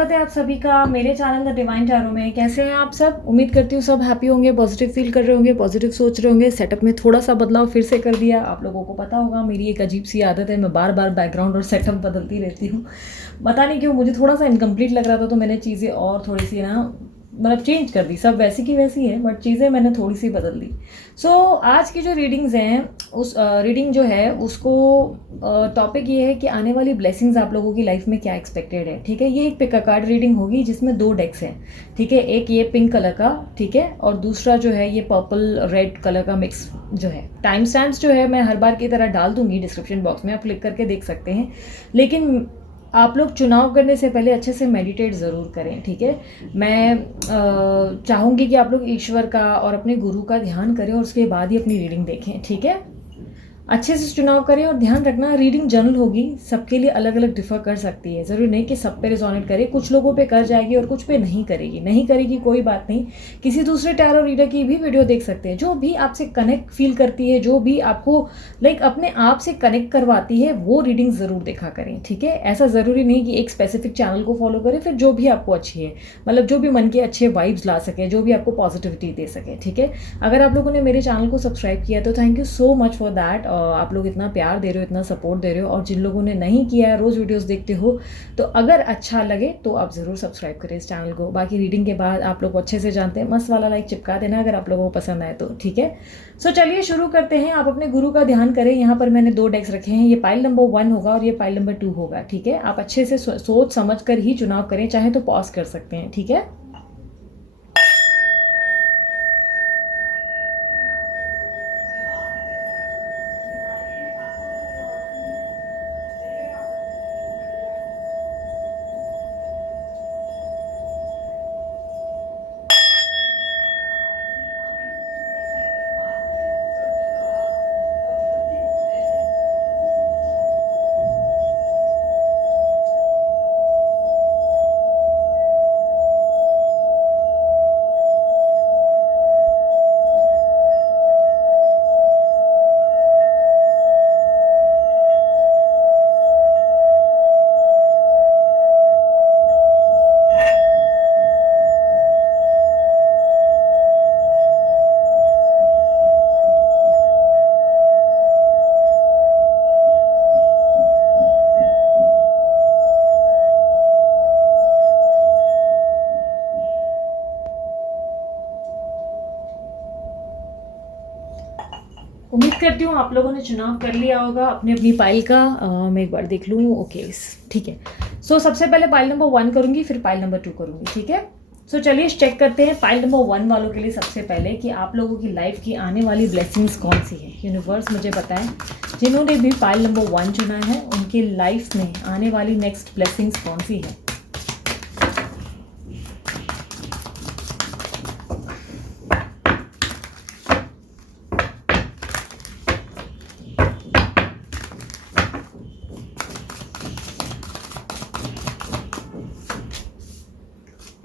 स्वागत है आप सभी का मेरे चैनल द डिवाइन टैरो में। कैसे हैं आप सब? उम्मीद करती हूँ सब हैप्पी होंगे, पॉजिटिव फील कर रहे होंगे, पॉजिटिव सोच रहे होंगे। सेटअप में थोड़ा सा बदलाव फिर से कर दिया। आप लोगों को पता होगा मेरी एक अजीब सी आदत है, मैं बार बार बैकग्राउंड और सेटअप बदलती रहती हूँ। पता नहीं क्यों, मुझे थोड़ा सा इनकम्प्लीट लग रहा था तो मैंने चीज़ें और थोड़ी सी ना मतलब चेंज कर दी। सब वैसी की वैसी है बट चीज़ें मैंने थोड़ी सी बदल दी। सो आज की जो रीडिंग्स हैं उस रीडिंग जो है उसको टॉपिक ये है कि आने वाली ब्लेसिंग्स आप लोगों की लाइफ में क्या एक्सपेक्टेड है। ठीक है, ये एक पिक कार्ड रीडिंग होगी जिसमें 2 डेक्स हैं। ठीक है, एक ये पिंक कलर का, ठीक है, और दूसरा जो है ये पर्पल रेड कलर का मिक्स जो है। टाइम स्टैम्प्स जो है मैं हर बार की तरह डाल दूंगी डिस्क्रिप्शन बॉक्स में, आप क्लिक करके देख सकते हैं। लेकिन आप लोग चुनाव करने से पहले अच्छे से मेडिटेट ज़रूर करें। ठीक है, मैं चाहूँगी कि आप लोग ईश्वर का और अपने गुरु का ध्यान करें और उसके बाद ही अपनी रीडिंग देखें। ठीक है, अच्छे से चुनाव करें और ध्यान रखना रीडिंग जनरल होगी, सबके लिए अलग अलग डिफर कर सकती है। ज़रूरी नहीं कि सब पे रिजोनेट करे, कुछ लोगों पे कर जाएगी और कुछ पे नहीं करेगी। नहीं करेगी कोई बात नहीं, किसी दूसरे टैरो रीडर की भी वीडियो देख सकते हैं। जो भी आपसे कनेक्ट फील करती है, जो भी आपको अपने आप से कनेक्ट करवाती है, वो रीडिंग ज़रूर देखा करें। ठीक है, ऐसा ज़रूरी नहीं कि एक स्पेसिफिक चैनल को फॉलो करें, फिर जो भी आपको अच्छी है, मतलब जो भी मन के अच्छे वाइब्स ला सके, जो भी आपको पॉजिटिविटी दे सके। ठीक है, अगर आप लोगों ने मेरे चैनल को सब्सक्राइब किया तो thank you so much for that. आप लोग इतना प्यार दे रहे हो, इतना सपोर्ट दे रहे हो। और जिन लोगों ने नहीं किया है, रोज़ वीडियोस देखते हो, तो अगर अच्छा लगे तो आप ज़रूर सब्सक्राइब करें इस चैनल को। बाकी रीडिंग के बाद आप लोग अच्छे से जानते हैं, मस्त वाला लाइक चिपका देना अगर आप लोगों को पसंद आए तो। ठीक है, सो चलिए शुरू करते हैं। आप अपने गुरु का ध्यान करें। यहाँ पर मैंने 2 डेक्स रखे हैं, ये पाइल नंबर 1 होगा और ये पाइल नंबर 2 होगा। ठीक है, आप अच्छे से सोच समझ कर ही चुनाव करें, चाहे तो पॉज कर सकते हैं। ठीक है, उम्मीद करती हूँ आप लोगों ने चुनाव कर लिया होगा अपनी अपनी पाइल का। मैं एक बार देख लूँ। ओके, ठीक है। सो सबसे पहले पाइल नंबर 1 करूँगी, फिर पाइल नंबर 2 करूँगी। ठीक है, सो चलिए चेक करते हैं पाइल नंबर 1 वालों के लिए सबसे पहले कि आप लोगों की लाइफ की आने वाली ब्लेसिंग्स कौन सी है। यूनिवर्स मुझे बताएं, जिन्होंने भी पाइल नंबर 1 चुना है उनकी लाइफ में आने वाली नेक्स्ट ब्लेसिंग्स कौन सी है।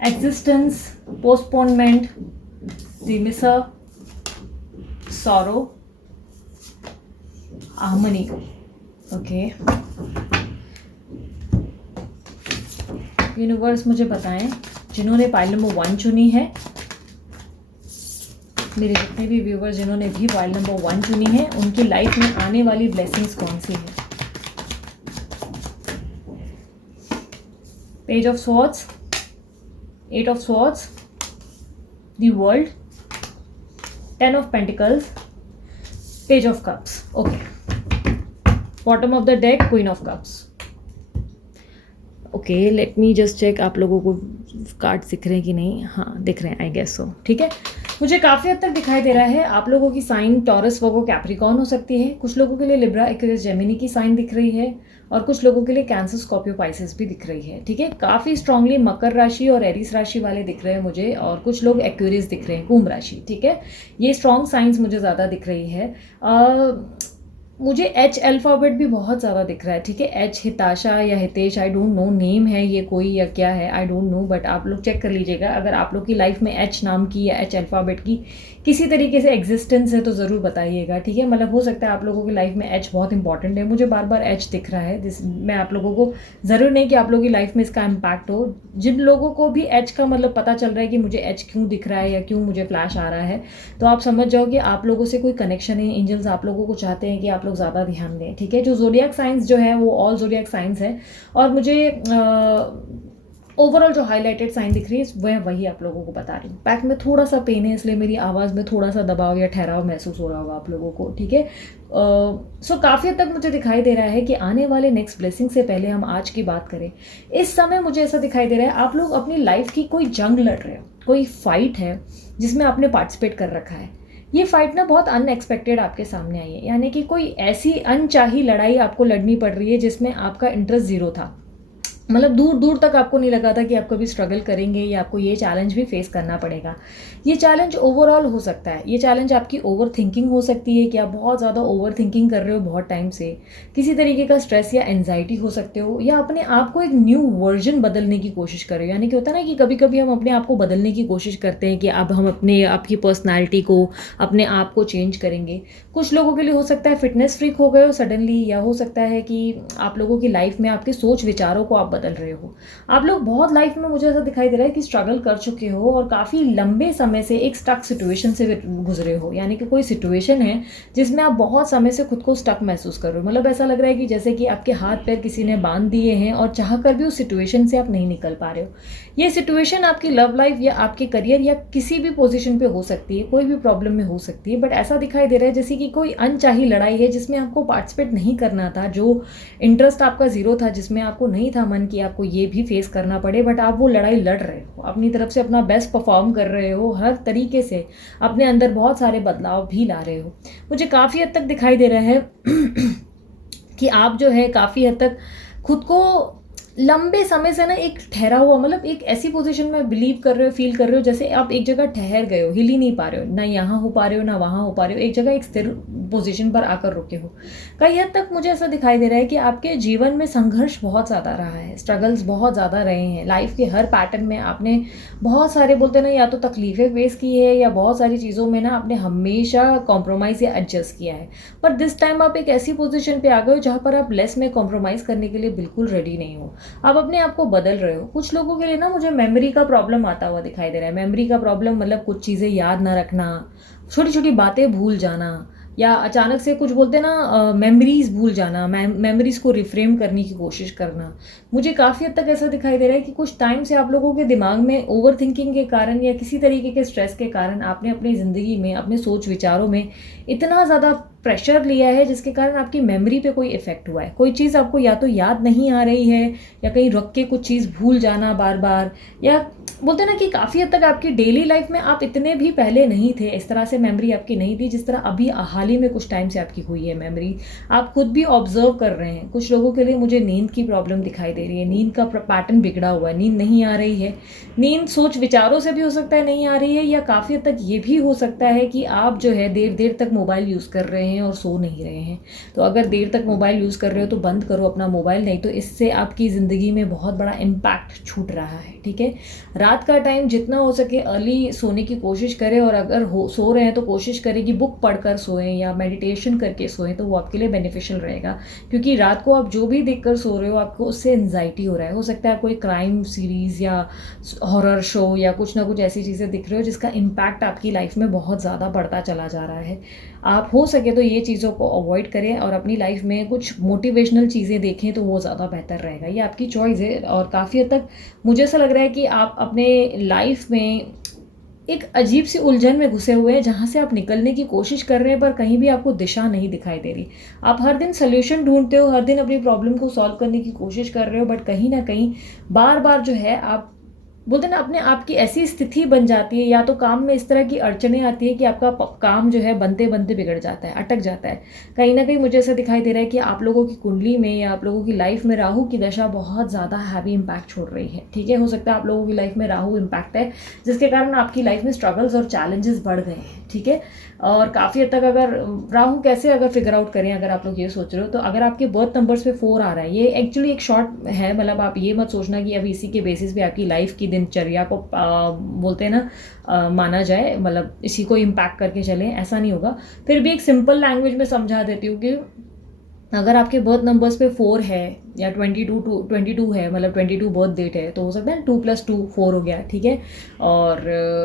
Existence, postponement, dismissal, sorrow, harmony. Okay, universe मुझे बताएं, जिन्होंने पाइल नंबर 1 चुनी है, मेरे जितने भी व्यूवर्स जिन्होंने भी पाइल नंबर 1 चुनी है, उनकी लाइफ में आने वाली ब्लेसिंग्स कौन सी है। Page of swords, 8 of swords, the world, 10 of pentacles, page of cups. Okay, bottom of the deck, queen of cups. Okay, let me just check आप लोगों को कार्ड दिख रहे हैं कि नहीं। हाँ, दिख रहे हैं, आई गेस सो। ठीक है, मुझे काफ़ी हद तक दिखाई दे रहा है। आप लोगों की साइन टॉरस, वर्गो, कैप्रिकॉर्न हो सकती है। कुछ लोगों के लिए लिब्रा, एक्वेरियस, जेमिनी की साइन दिख रही है और कुछ लोगों के लिए कैंसर, स्कॉर्पियो, पाइसेस भी दिख रही है। ठीक है, काफ़ी स्ट्रांगली मकर राशि और एरीस राशि वाले दिख रहे हैं मुझे, और कुछ लोग एक्वेरियस दिख रहे हैं, कुंभ राशि। ठीक है, ये स्ट्रॉन्ग साइंस मुझे ज़्यादा दिख रही है। मुझे एच अल्फ़ाबेट भी बहुत ज़्यादा दिख रहा है, ठीक है? एच हिताशा या Hitesh, I don't know name है ये कोई या क्या है, आई डोंट नो, बट आप लोग चेक कर लीजिएगा। अगर आप लोग की लाइफ में एच नाम की या एच अल्फ़ाबेट की किसी तरीके से एग्जिस्टेंस है तो ज़रूर बताइएगा, ठीक है? मतलब हो सकता है आप लोगों की लाइफ में एच बहुत इंपॉर्टेंट है। मुझे बार बार एच दिख रहा है, जिस मैं आप लोगों को, ज़रूर नहीं कि आप लोगों की लाइफ में इसका इम्पैक्ट हो। जिन लोगों को भी एच का मतलब पता चल रहा है कि मुझे एच क्यों दिख रहा है या क्यों मुझे फ्लैश आ रहा है, तो आप समझ जाओ कि आप लोगों से कोई कनेक्शन है। एंजल्स आप लोगों को चाहते हैं कि आप लोग ज़्यादा ध्यान दें, ठीक है? जो ज़ोडिएक साइंस जो है वो ऑल ज़ोडिएक साइंस है, और मुझे ओवरऑल जो हाईलाइटेड साइन दिख रही है वह वही आप लोगों को बता रही हूँ। बैक में थोड़ा सा पेन है, इसलिए मेरी आवाज़ में थोड़ा सा दबाव या ठहराव महसूस हो रहा होगा आप लोगों को, ठीक है? सो काफ़ी हद तक मुझे दिखाई दे रहा है कि आने वाले नेक्स्ट ब्लेसिंग से पहले हम आज की बात करें। इस समय मुझे ऐसा दिखाई दे रहा है आप लोग अपनी लाइफ की कोई जंग लड़ रहे हो, कोई फाइट है जिसमें आपने पार्टिसिपेट कर रखा है। ये फाइट ना बहुत अनएक्सपेक्टेड आपके सामने आई है, यानी कि कोई ऐसी अनचाही लड़ाई आपको लड़नी पड़ रही है जिसमें आपका इंटरेस्ट ज़ीरो था। मतलब दूर दूर तक आपको नहीं लगा था कि आप कभी स्ट्रगल करेंगे या आपको ये चैलेंज भी फेस करना पड़ेगा। ये चैलेंज ओवरऑल हो सकता है, ये चैलेंज आपकी ओवर थिंकिंग हो सकती है कि आप बहुत ज़्यादा ओवर थिंकिंग कर रहे हो बहुत टाइम से, किसी तरीके का स्ट्रेस या एनजाइटी हो सकते हो, या अपने आप को एक न्यू वर्जन बदलने की कोशिश कर रहे हो। यानी कि होता है ना कि कभी कभी हम अपने आप को बदलने की कोशिश करते हैं कि अब हम अपने आपकी पर्सनैलिटी को, अपने आप को चेंज करेंगे। कुछ लोगों के लिए हो सकता है फिटनेस फ्रीक हो गए हो सडनली, या हो सकता है कि आप लोगों की लाइफ में आपके सोच विचारों को आप बदल रहे हो। आप लोग बहुत लाइफ में मुझे ऐसा दिखाई दे रहा है कि स्ट्रगल कर चुके हो और काफ़ी लंबे समय से एक स्टक सिचुएशन से गुजरे हो। यानी कि कोई सिचुएशन है जिसमें आप बहुत समय से खुद को स्टक महसूस कर रहे हो। मतलब ऐसा लग रहा है कि जैसे कि आपके हाथ पैर किसी ने बांध दिए हैं और चाह कर भी उस सिचुएशन से आप नहीं निकल पा रहे हो। ये सिचुएशन आपकी लव लाइफ या आपके करियर या किसी भी पोजीशन पे हो सकती है, कोई भी प्रॉब्लम में हो सकती है, बट ऐसा दिखाई दे रहा है जैसे कि कोई अनचाही लड़ाई है जिसमें आपको पार्टिसिपेट नहीं करना था, जो इंटरेस्ट आपका ज़ीरो था, जिसमें आपको नहीं था मन कि आपको ये भी फेस करना पड़े, बट आप वो लड़ाई लड़ रहे हो, अपनी तरफ से अपना बेस्ट परफॉर्म कर रहे हो, हर तरीके से अपने अंदर बहुत सारे बदलाव भी ला रहे हो। मुझे काफ़ी हद तक दिखाई दे रहा है कि आप जो है काफ़ी हद तक खुद को लंबे समय से ना एक ठहरा हुआ, मतलब एक ऐसी पोजीशन में बिलीव कर रहे हो, फील कर रहे हो जैसे आप एक जगह ठहर गए हो, हिल ही नहीं पा रहे हो, ना यहाँ हो पा रहे हो ना वहाँ हो पा रहे हो, एक जगह एक स्थिर पोजीशन पर आकर रुके हो। कई हद तक मुझे ऐसा दिखाई दे रहा है कि आपके जीवन में संघर्ष बहुत ज़्यादा रहा है, स्ट्रगल्स बहुत ज़्यादा रहे हैं। लाइफ के हर पैटर्न में आपने बहुत सारे, बोलते ना, या तो तकलीफ़ें फेस की है या बहुत सारी चीज़ों में ना आपने हमेशा कॉम्प्रोमाइज़ या एडजस्ट किया है। पर दिस टाइम आप एक ऐसी पोजीशन पे आ गए हो जहाँ पर आप लेस में कॉम्प्रोमाइज़ करने के लिए बिल्कुल रेडी नहीं हो। आप अपने आप को बदल रहे हो। कुछ लोगों के लिए ना मुझे मेमोरी का प्रॉब्लम आता हुआ दिखाई दे रहा है। मेमोरी का प्रॉब्लम मतलब कुछ चीज़ें याद ना रखना, छोटी छोटी बातें भूल जाना, या अचानक से कुछ बोलते हैं ना मेमोरीज भूल जाना, मेमोरीज को रिफ्रेम करने की कोशिश करना। मुझे काफ़ी हद तक ऐसा दिखाई दे रहा है कि कुछ टाइम से आप लोगों के दिमाग में ओवर थिंकिंग के कारण या किसी तरीके के स्ट्रेस के कारण आपने अपनी ज़िंदगी में, अपने सोच विचारों में इतना ज़्यादा प्रेशर लिया है जिसके कारण आपकी मेमोरी पे कोई इफेक्ट हुआ है। कोई चीज़ आपको या तो याद नहीं आ रही है, या कहीं रख के कुछ चीज़ भूल जाना बार बार, या बोलते हैं ना कि काफ़ी हद तक आपकी डेली लाइफ में आप इतने भी पहले नहीं थे, इस तरह से मेमोरी आपकी नहीं थी जिस तरह अभी हाल ही में कुछ टाइम से आपकी हुई है मेमोरी। आप खुद भी ऑब्जर्व कर रहे हैं। कुछ लोगों के लिए मुझे नींद की प्रॉब्लम दिखाई दे रही है, नींद का पैटर्न बिगड़ा हुआ है, नींद नहीं आ रही है। नींद सोच विचारों से भी हो सकता है नहीं आ रही है, या काफ़ी हद तक ये भी हो सकता है कि आप जो है देर देर तक मोबाइल यूज़ कर रहे हैं और सो नहीं रहे हैं। तो अगर देर तक मोबाइल यूज़ कर रहे हो तो बंद करो अपना मोबाइल, नहीं तो इससे आपकी ज़िंदगी में बहुत बड़ा इम्पैक्ट छूट रहा है, ठीक है? रात का टाइम जितना हो सके अर्ली सोने की कोशिश करें, और अगर सो रहे हैं तो कोशिश करें कि बुक पढ़कर सोएं या मेडिटेशन करके सोएं, तो वो आपके लिए बेनिफिशियल रहेगा। क्योंकि रात को आप जो भी देखकर सो रहे हो आपको उससे एंजाइटी हो रहा है। हो सकता है कोई क्राइम सीरीज़ या हॉरर शो या कुछ ना कुछ ऐसी चीज़ें दिख रही हो जिसका इम्पैक्ट आपकी लाइफ में बहुत ज़्यादा बढ़ता चला जा रहा है। आप हो सके तो ये चीज़ों को अवॉइड करें और अपनी लाइफ में कुछ मोटिवेशनल चीज़ें देखें तो वो ज़्यादा बेहतर रहेगा। ये आपकी चॉइस है, और काफ़ी हद तक मुझे ऐसा लग रहा है कि आप अपने लाइफ में एक अजीब सी उलझन में घुसे हुए हैं जहाँ से आप निकलने की कोशिश कर रहे हैं, पर कहीं भी आपको दिशा नहीं दिखाई दे रही। आप हर दिन सोल्यूशन ढूंढते हो, हर दिन अपनी प्रॉब्लम को सॉल्व करने की कोशिश कर रहे हो, बट कहीं ना कहीं बार बार जो है आप बोलते ना अपने आप की ऐसी स्थिति बन जाती है, या तो काम में इस तरह की अड़चनें आती है कि आपका काम जो है बनते बनते बिगड़ जाता है, अटक जाता है। कहीं ना कहीं मुझे ऐसा दिखाई दे रहा है कि आप लोगों की कुंडली में या आप लोगों की लाइफ में राहु की दशा बहुत ज़्यादा हैवी इंपैक्ट छोड़ रही है, ठीक है? हो सकता है आप लोगों की लाइफ में राहु इंपैक्ट है जिसके कारण आपकी लाइफ में स्ट्रगल्स और चैलेंजेस बढ़ गए हैं, ठीक है? और काफ़ी हद तक अगर राहु कैसे अगर फिगर आउट करें, अगर आप लोग ये सोच रहे हो, तो अगर आपके बर्थ नंबर्स पे 4 आ रहा है, ये एक्चुअली एक शॉर्ट है, मतलब आप ये मत सोचना कि अब इसी के बेसिस पे आपकी लाइफ की दिनचर्या को बोलते हैं ना माना जाए, मतलब इसी को इम्पैक्ट करके चलें, ऐसा नहीं होगा। फिर भी एक सिंपल लैंग्वेज में समझा देती हूँ कि अगर आपके बर्थ नंबर्स पे 4 है या 22 है, मतलब 22 बर्थ डेट है, तो हो सकता है 2 + 2 4 हो गया, ठीक है। और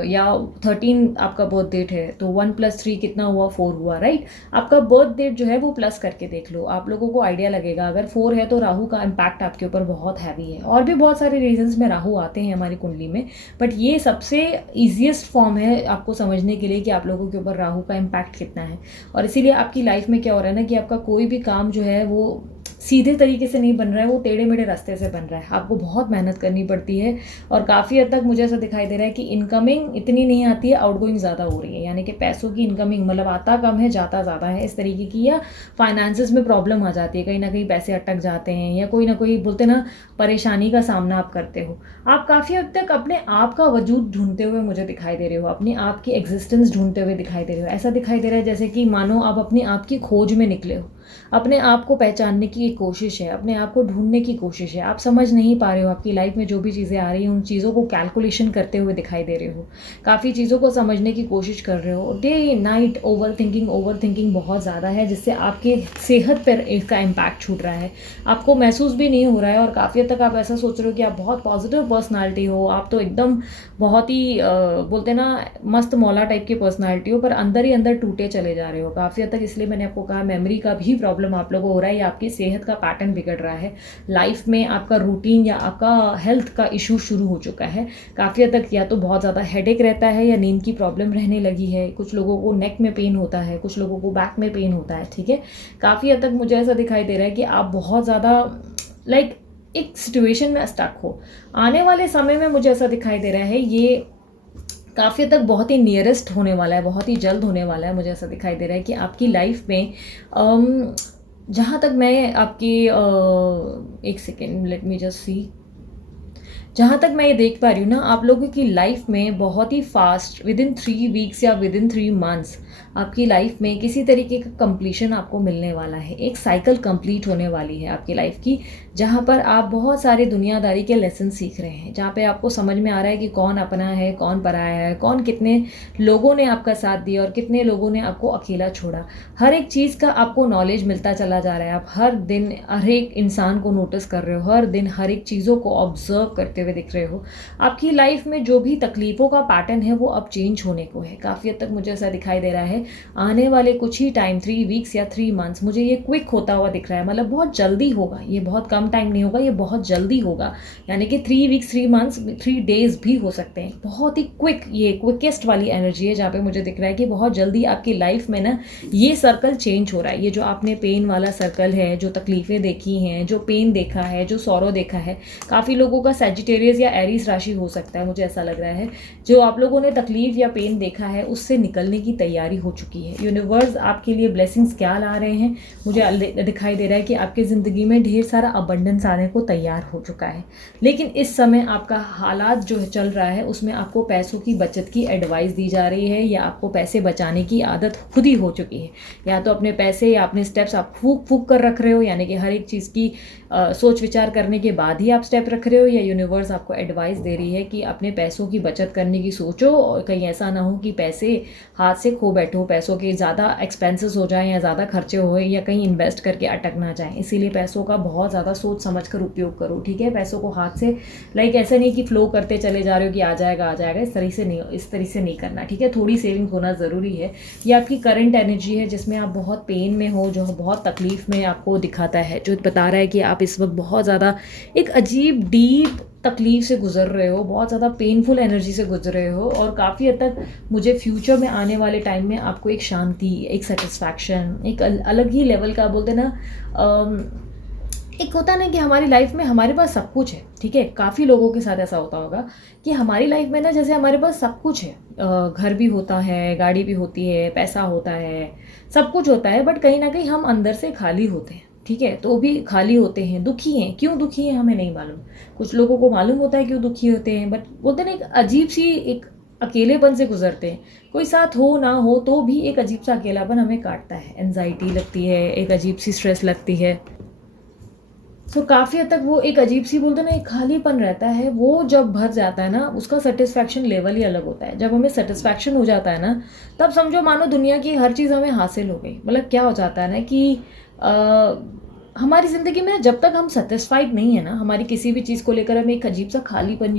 या 13 आपका बर्थ डेट है, तो 1 + 3 कितना हुआ, 4 हुआ, राइट। आपका बर्थ डेट जो है वो प्लस करके देख लो, आप लोगों को आइडिया लगेगा। अगर 4 है तो राहु का इम्पैक्ट आपके ऊपर बहुत हैवी है, और भी बहुत सारे रीजंस में राहु आते हैं हमारी कुंडली में, बट ये सबसे ईजिएस्ट फॉर्म है आपको समझने के लिए कि आप लोगों के ऊपर राहु का इम्पैक्ट कितना है। और इसीलिए आपकी लाइफ में क्या हो रहा है ना, कि आपका कोई भी काम जो है वो सीधे तरीके से नहीं बन रहा है, वो टेढ़े मेढ़े रास्ते से बन रहा है, आपको बहुत मेहनत करनी पड़ती है। और काफ़ी हद तक मुझे ऐसा दिखाई दे रहा है कि इनकमिंग इतनी नहीं आती है, आउटगोइंग ज़्यादा हो रही है, यानी कि पैसों की इनकमिंग मतलब आता कम है जाता ज़्यादा है, इस तरीके की। या फाइनेंसिस में प्रॉब्लम आ जाती है, कहीं ना कहीं पैसे अटक जाते हैं, या कोई ना कोई बोलते ना परेशानी का सामना आप करते हो। आप काफ़ी हद तक अपने आप का वजूद ढूंढते हुए मुझे दिखाई दे रहे हो, अपने आप की एग्जिस्टेंस ढूंढते हुए दिखाई दे रहे हो। ऐसा दिखाई दे रहा है जैसे कि मानो आप अपने आप की खोज में निकले हो, अपने आप को पहचानने की एक कोशिश है, अपने आप को ढूंढने की कोशिश है। आप समझ नहीं पा रहे हो, आपकी लाइफ में जो भी चीज़ें आ रही हैं उन चीज़ों को कैलकुलेशन करते हुए दिखाई दे रहे हो, काफ़ी चीज़ों को समझने की कोशिश कर रहे हो। डे नाइट ओवर थिंकिंग बहुत ज़्यादा है, जिससे आपकी सेहत पर इसका इम्पैक्ट छूट रहा है, आपको महसूस भी नहीं हो रहा है। और काफ़ी हद तक आप ऐसा सोच रहे हो कि आप बहुत पॉजिटिव पर्सनालिटी हो, आप तो एकदम बहुत ही बोलते ना मस्त मौला टाइप की पर्सनालिटी हो, पर अंदर ही अंदर टूटे चले जा रहे हो काफ़ी हद तक। इसलिए मैंने आपको कहा मेमोरी का भी प्रॉब्लम आप लोगों को हो रहा है, या आपकी सेहत का पैटर्न बिगड़ रहा है, लाइफ में आपका रूटीन या आपका हेल्थ का इशू शुरू हो चुका है काफ़ी हद तक। या तो बहुत ज़्यादा हेडेक रहता है, या नींद की प्रॉब्लम रहने लगी है, कुछ लोगों को नेक में पेन होता है, कुछ लोगों को बैक में पेन होता है, ठीक है। काफ़ी हद तक मुझे ऐसा दिखाई दे रहा है कि आप बहुत ज़्यादा लाइक एक सिचुएशन में स्टक हो। आने वाले समय में मुझे ऐसा दिखाई दे रहा है ये काफ़ी तक बहुत ही नियरेस्ट होने वाला है, बहुत ही जल्द होने वाला है। मुझे ऐसा दिखाई दे रहा है कि आपकी लाइफ में जहाँ तक मैं आपकी एक second let me just see, जहाँ तक मैं ये देख पा रही हूँ ना, आप लोगों की लाइफ में बहुत ही फास्ट विद इन 3 वीक्स या विद इन 3 मंथ्स आपकी लाइफ में किसी तरीके का कंप्लीशन आपको मिलने वाला है। एक साइकिल कंप्लीट होने वाली है आपकी लाइफ की, जहाँ पर आप बहुत सारे दुनियादारी के लेसन सीख रहे हैं, जहाँ पे आपको समझ में आ रहा है कि कौन अपना है, कौन पराया है, कौन कितने लोगों ने आपका साथ दिया और कितने लोगों ने आपको अकेला छोड़ा। हर एक चीज़ का आपको नॉलेज मिलता चला जा रहा है। आप हर दिन हर एक इंसान को नोटिस कर रहे हो, हर दिन हर एक चीज़ों को ऑब्जर्व करते हुए दिख रहे हो। आपकी लाइफ में जो भी तकलीफ़ों का पैटर्न है वो अब चेंज होने को है। काफ़ी हद तक मुझे ऐसा दिखाई दे रहा है आने वाले कुछ ही टाइम 3 वीक्स या 3 मंथ्स मुझे ये क्विक होता हुआ दिख रहा है, मतलब बहुत जल्दी होगा, ये बहुत कम टाइम नहीं होगा, ये बहुत जल्दी होगा। यानी कि 3 वीक्स 3 मंथ्स 3 डेज भी हो सकते हैं। बहुत ही क्विक, ये क्विकेस्ट वाली एनर्जी है, जहाँ पे मुझे दिख रहा है कि बहुत जल्दी आपकी लाइफ में ना ये सर्कल चेंज हो रहा है। ये जो आपने पेन वाला सर्कल है, जो तकलीफ़ें देखी हैं, जो पेन देखा है, जो सौरो देखा है, काफ़ी लोगों का सैजिटेरियस या एरीज राशि हो सकता है, मुझे ऐसा लग रहा है। जो आप लोगों ने तकलीफ या पेन देखा है उससे निकलने की तैयारी हो चुकी है। यूनिवर्स आपके लिए ब्लेसिंग्स क्या ला रहे हैं, मुझे दिखाई दे रहा है कि आपकी ज़िंदगी में ढेर सारा अबंडेंस आने को तैयार हो चुका है। लेकिन इस समय आपका हालात जो चल रहा है उसमें आपको पैसों की बचत की एडवाइस दी जा रही है, या आपको पैसे बचाने की आदत खुद ही हो चुकी है। या तो अपने पैसे या अपने स्टेप्स आप फूक फूक कर रख रहे हो, यानी कि हर एक चीज़ की सोच विचार करने के बाद ही आप स्टेप रख रहे हो, या यूनिवर्स आपको एडवाइस दे रही है कि अपने पैसों की बचत करने की सोचो, और कहीं ऐसा ना हो कि पैसे हाथ से खो बैठो, पैसों के ज़्यादा एक्सपेंसेस हो जाएं या ज़्यादा खर्चे हो, या कहीं इन्वेस्ट करके अटक ना जाएं। इसीलिए पैसों का बहुत ज़्यादा सोच समझ कर उपयोग करो, ठीक है। पैसों को हाथ से ऐसे नहीं कि फ्लो करते चले जा रहे हो कि आ जाएगा, इस तरह से नहीं करना, ठीक है। थोड़ी सेविंग होना ज़रूरी है। ये आपकी करंट एनर्जी है जिसमें आप बहुत पेन में हो, जो बहुत तकलीफ में आपको दिखाता है, जो बता रहा है कि आप इस वक्त बहुत ज़्यादा एक अजीब डीप तकलीफ से गुजर रहे हो, बहुत ज़्यादा पेनफुल एनर्जी से गुजर रहे हो। और काफ़ी हद तक मुझे फ्यूचर में आने वाले टाइम में आपको एक शांति, एक सेटिस्फैक्शन, एक अलग ही लेवल का बोलते ना एक होता ना कि हमारी लाइफ में हमारे पास सब कुछ है, ठीक है। काफ़ी लोगों के साथ ऐसा होता होगा कि हमारी लाइफ में ना जैसे हमारे पास सब कुछ है, घर भी होता है, गाड़ी भी होती है, पैसा होता है, सब कुछ होता है, बट कहीं ना कहीं हम अंदर से खाली होते हैं, ठीक है। तो भी खाली होते हैं, दुखी हैं। क्यों दुखी हैं हमें नहीं मालूम, कुछ लोगों को मालूम होता है क्यों दुखी होते हैं, बट बोलते ना एक अजीब सी एक अकेलेपन से गुजरते हैं। कोई साथ हो ना हो तो भी एक अजीब सा अकेलापन हमें काटता है, एनजाइटी लगती है, एक अजीब सी स्ट्रेस लगती है। सो काफ़ी हद तक वो एक अजीब सी बोलते हैं ना, एक खालीपन रहता है, वो जब भर जाता है ना, उसका सेटिस्फैक्शन लेवल ही अलग होता है। जब हमें सेटिस्फैक्शन हो जाता है ना, तब समझो मानो दुनिया की हर चीज़ हमें हासिल हो गई। मतलब क्या हो जाता है ना कि हमारी ज़िंदगी में जब तक हम सेटिस्फाइड नहीं है ना, हमारी किसी भी चीज़ को लेकर हम एक अजीब सा खालीपन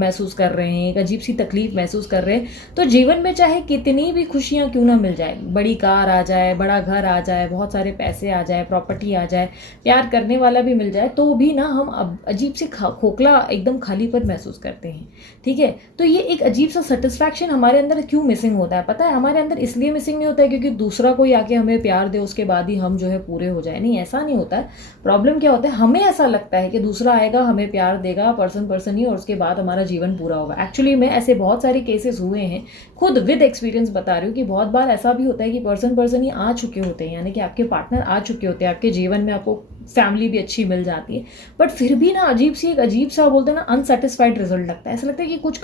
महसूस कर रहे हैं, एक अजीब सी तकलीफ महसूस कर रहे हैं, तो जीवन में चाहे कितनी भी खुशियाँ क्यों ना मिल जाए, बड़ी कार आ जाए, बड़ा घर आ जाए, बहुत सारे पैसे आ जाए, प्रॉपर्टी आ जाए, प्यार करने वाला भी मिल जाए, तो भी ना हम अब अजीब से खोखला एकदम खालीपन महसूस करते हैं। ठीक है, तो ये एक अजीब सा सेटिस्फैक्शन हमारे अंदर क्यों मिसिंग होता है पता है? हमारे अंदर इसलिए मिसिंग नहीं होता है क्योंकि दूसरा कोई आके हमें प्यार दे, उसके बाद ही हम जो है पूरे हो जाए। नहीं, ऐसा नहीं होता है। प्रॉब्लम क्या होता है, हमें ऐसा लगता है कि दूसरा आएगा, हमें प्यार देगा, पर्सन ही, और उसके बाद हमारा जीवन पूरा होगा। एक्चुअली में ऐसे बहुत सारे केसेस हुए हैं, खुद विद एक्सपीरियंस बता रही हूँ कि बहुत बार ऐसा भी होता है कि पर्सन ही आ चुके होते हैं, यानी कि आपके पार्टनर आ चुके होते हैं आपके जीवन में, आपको फैमिली भी अच्छी मिल जाती है, बट फिर भी ना अजीब सा बोलते हैं ना, अनसेटिस्फाइड रिजल्ट लगता है। ऐसा लगता है कि कुछ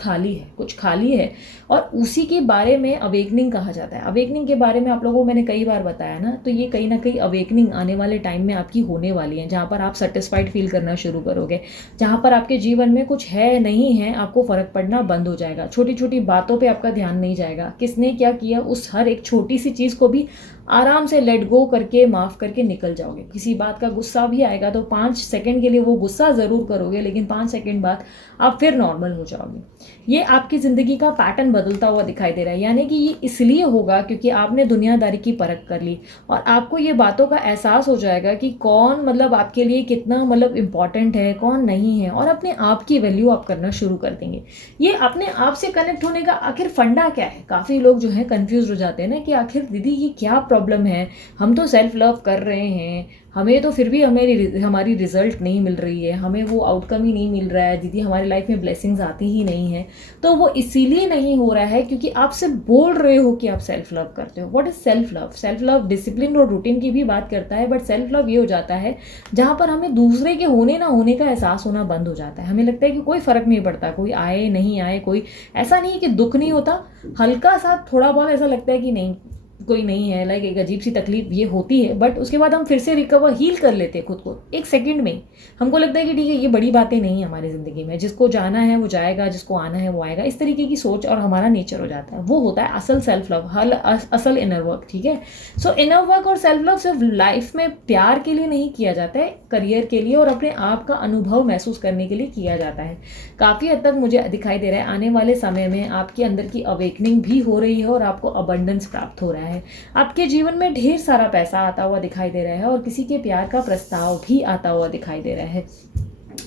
खाली है। और उसी के बारे में अवेकनिंग कहा जाता है। अवेकनिंग के बारे में आप लोगों को मैंने कई बार बताया ना, तो ये कहीं ना कहीं अवेकनिंग आने वाले टाइम में आपकी होने वाली है, जहाँ पर आप सेटिस्फाइड फील करना शुरू करोगे, जहाँ पर आपके जीवन में कुछ है नहीं है, आपको फर्क पड़ना बंद हो जाएगा, छोटी छोटी बातों पे आपका ध्यान नहीं जाएगा, किसने क्या किया उस हर एक छोटी सी चीज़ को भी आराम से लेट गो करके, माफ़ करके निकल जाओगे। किसी बात का गुस्सा भी आएगा तो 5 सेकंड के लिए वो गुस्सा ज़रूर करोगे, लेकिन 5 सेकंड बाद आप फिर नॉर्मल हो जाओगे। ये आपकी ज़िंदगी का पैटर्न बदलता हुआ दिखाई दे रहा है, यानी कि ये इसलिए होगा क्योंकि आपने दुनियादारी की परख कर ली और आपको ये बातों का एहसास हो जाएगा कि कौन मतलब आपके लिए कितना मतलब इम्पॉर्टेंट है, कौन नहीं है, और अपने आप की वैल्यू आप करना शुरू कर देंगे। ये अपने आप से कनेक्ट होने का आखिर फंडा क्या है? काफ़ी लोग जो है कन्फ्यूज हो जाते हैं ना कि आखिर दीदी ये क्या प्रॉब्लम है, हम तो सेल्फ लव कर रहे हैं, हमें तो फिर भी हमारी रिजल्ट नहीं मिल रही है, हमें वो आउटकम ही नहीं मिल रहा है, दीदी हमारी लाइफ में ब्लेसिंग्स आती ही नहीं है। तो वो इसीलिए नहीं हो रहा है क्योंकि आप सिर्फ बोल रहे हो कि आप सेल्फ लव करते हो। What is self love? Self love discipline और रूटीन की भी बात करता है, बट सेल्फ लव ये हो जाता है जहाँ पर हमें दूसरे के होने ना होने का एहसास होना बंद हो जाता है। हमें लगता है कि कोई फर्क नहीं पड़ता, कोई आए नहीं आए, कोई ऐसा नहीं है कि दुख नहीं होता, हल्का सा थोड़ा बहुत ऐसा लगता है कि नहीं कोई नहीं है, लाइक एक अजीब सी तकलीफ ये होती है, बट उसके बाद हम फिर से रिकवर हील कर लेते हैं खुद को एक सेकंड में। हमको लगता है कि ठीक है ये बड़ी बातें नहीं है हमारी ज़िंदगी में, जिसको जाना है वो जाएगा, जिसको आना है वो आएगा, इस तरीके की सोच और हमारा नेचर हो जाता है। वो होता है असल सेल्फ लव, असल इनर वर्क। ठीक है, सो इनर वर्क और सेल्फ लव सिर्फ लाइफ में प्यार के लिए नहीं किया जाता है, करियर के लिए और अपने आप का अनुभव महसूस करने के लिए किया जाता है। काफ़ी हद तक मुझे दिखाई दे रहा है आने वाले समय में आपके अंदर की अवेकनिंग भी हो रही है और आपको अबंडेंस प्राप्त हो रहा है। आपके जीवन में ढेर सारा पैसा आता हुआ दिखाई दे रहा है और किसी के प्यार का प्रस्ताव भी आता हुआ दिखाई दे रहा है।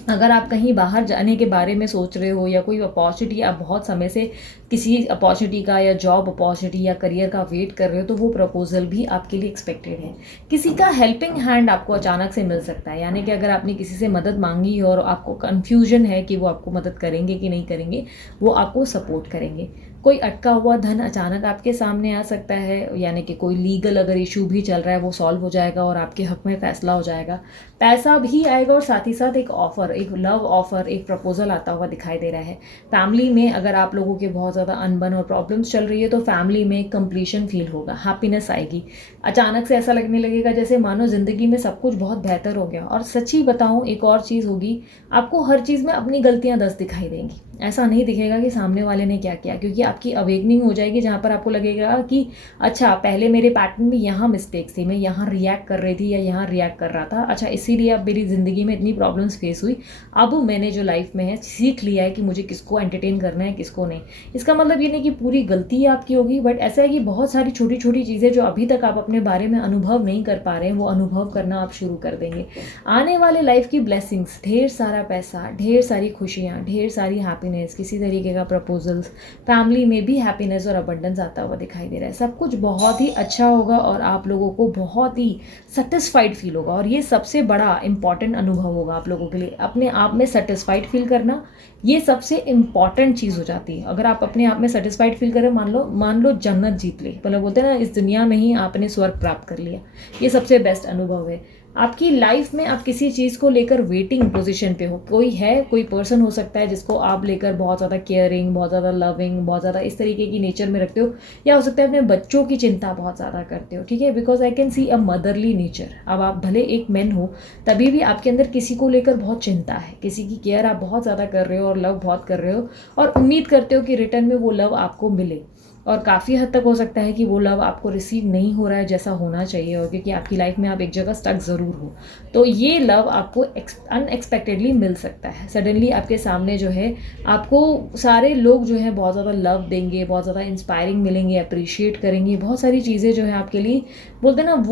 अगर आप कहीं बाहर जाने के बारे में सोच रहे हो या कोई अपॉर्चुनिटी, आप बहुत समय से किसी अपॉर्चुनिटी का या जॉब अपॉर्चुनिटी या करियर का वेट कर रहे हो, तो वो प्रपोजल भी आपके लिए एक्सपेक्टेड है। किसी का हेल्पिंग हैंड आपको अचानक से मिल सकता है, यानी कि अगर आपने किसी से मदद मांगी है और आपको कन्फ्यूजन है कि वो आपको मदद करेंगे कि नहीं करेंगे, वो आपको सपोर्ट करेंगे। कोई अटका हुआ धन अचानक आपके सामने आ सकता है, यानी कि कोई लीगल अगर इशू भी चल रहा है वो सॉल्व हो जाएगा और आपके हक में फैसला हो जाएगा। पैसा भी आएगा और साथ ही साथ एक ऑफर, एक लव ऑफर, एक प्रपोजल आता हुआ दिखाई दे रहा है। फैमिली में अगर आप लोगों के बहुत ज़्यादा अनबन और प्रॉब्लम्स चल रही है तो फैमिली में कंप्लीशन फील होगा, हैप्पीनेस आएगी। अचानक से ऐसा लगने लगेगा जैसे मानो ज़िंदगी में सब कुछ बहुत बेहतर हो गया। और सच्ची बताऊँ एक और चीज़ होगी, आपको हर चीज़ में अपनी गलतियाँ 10 दिखाई देंगी। ऐसा नहीं दिखेगा कि सामने वाले ने क्या किया, क्योंकि आपकी अवेकनिंग हो जाएगी जहाँ पर आपको लगेगा कि अच्छा पहले मेरे पैटर्न में यहाँ मिस्टेक्स थी, मैं यहाँ रिएक्ट कर रही थी या यहाँ रिएक्ट कर रहा था, अच्छा इसीलिए अब मेरी ज़िंदगी में इतनी प्रॉब्लम्स फेस हुई। अब मैंने जो लाइफ में है सीख लिया है कि मुझे किसको एंटरटेन करना है किसको नहीं। इसका मतलब ये नहीं कि पूरी गलती आपकी होगी, बट ऐसा है कि बहुत सारी छोटी छोटी चीज़ें जो अभी तक आप अपने बारे में अनुभव नहीं कर पा रहे हैं, वो अनुभव करना आप शुरू कर देंगे। आने वाले लाइफ की ब्लेसिंग्स, ढेर सारा पैसा, ढेर सारी खुशियाँ, ढेर सारी हैप्पीनेस, किसी तरीके का प्रपोजल्स, फैमिली में भी हैप्पीनेस और अबंडेंस आता हुआ दिखाई दे रहा है। सब कुछ बहुत ही अच्छा होगा और आप लोगों को बहुत ही सेटिस्फाइड फील होगा। और ये सबसे बड़ा इंपॉर्टेंट अनुभव होगा आप लोगों के लिए, अपने आप में सेटिस्फाइड फील करना। ये सबसे इंपॉर्टेंट चीज़ हो जाती है। अगर आप अपने आप में सेटिस्फाइड फील करें, मान लो जन्नत जीत ले, मतलब बोलते हैं ना इस दुनिया में ही आपने स्वर्ग प्राप्त कर लिया, ये सबसे बेस्ट अनुभव है। आपकी लाइफ में आप किसी चीज़ को लेकर वेटिंग पोजीशन पे हो, कोई पर्सन हो सकता है जिसको आप लेकर बहुत ज़्यादा केयरिंग, बहुत ज़्यादा लविंग, बहुत ज़्यादा इस तरीके की नेचर में रखते हो, या हो सकता है अपने बच्चों की चिंता बहुत ज़्यादा करते हो, ठीक है, because I can see a motherly nature. अब आप भले एक मैन हो, तभी भी आपके अंदर किसी को लेकर बहुत चिंता है, किसी की केयर आप बहुत ज़्यादा कर रहे हो और लव बहुत कर रहे हो, और उम्मीद करते हो कि रिटर्न में वो लव आपको मिले। और काफ़ी हद तक हो सकता है कि वो लव आपको रिसीव नहीं हो रहा है जैसा होना चाहिए, और क्योंकि आपकी लाइफ में आप एक जगह स्टक ज़रूर हो, तो ये लव आपको अनएक्सपेक्टेडली मिल सकता है। सडनली आपके सामने जो है, आपको सारे लोग जो है बहुत ज़्यादा लव देंगे, बहुत ज़्यादा इंस्पायरिंग मिलेंगे, अप्रिशिएट करेंगे, बहुत सारी चीज़ें जो है आपके लिए बोलते हैं ना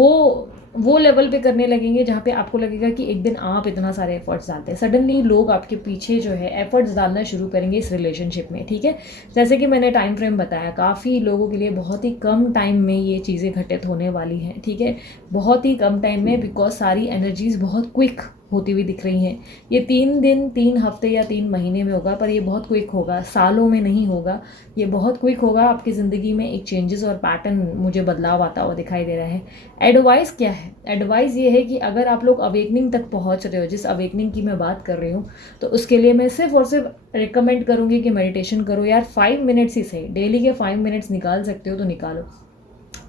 वो लेवल पे करने लगेंगे जहाँ पे आपको लगेगा कि एक दिन आप इतना सारे एफर्ट्स डालते हैं, सडनली लोग आपके पीछे जो है एफर्ट्स डालना शुरू करेंगे इस रिलेशनशिप में, ठीक है। जैसे कि मैंने टाइम फ्रेम बताया, काफ़ी लोगों के लिए बहुत ही कम टाइम में ये चीज़ें घटित होने वाली हैं, ठीक है, बहुत ही कम टाइम में, बिकॉज सारी एनर्जीज बहुत क्विक होती हुई दिख रही हैं। ये 3 दिन, 3 हफ्ते या 3 महीने में होगा, पर ये बहुत क्विक होगा, सालों में नहीं होगा, ये बहुत क्विक होगा। आपकी ज़िंदगी में एक चेंजेस और पैटर्न, मुझे बदलाव आता हुआ दिखाई दे रहा है। एडवाइस क्या है? एडवाइस ये है कि अगर आप लोग अवेकनिंग तक पहुंच रहे हो, जिस अवेकनिंग की मैं बात कर रही हूँ, तो उसके लिए मैं सिर्फ और सिर्फ रिकमेंड करूँगी कि मेडिटेशन करो यार, 5 मिनट्स ही सही, डेली के 5 मिनट्स निकाल सकते हो तो निकालो।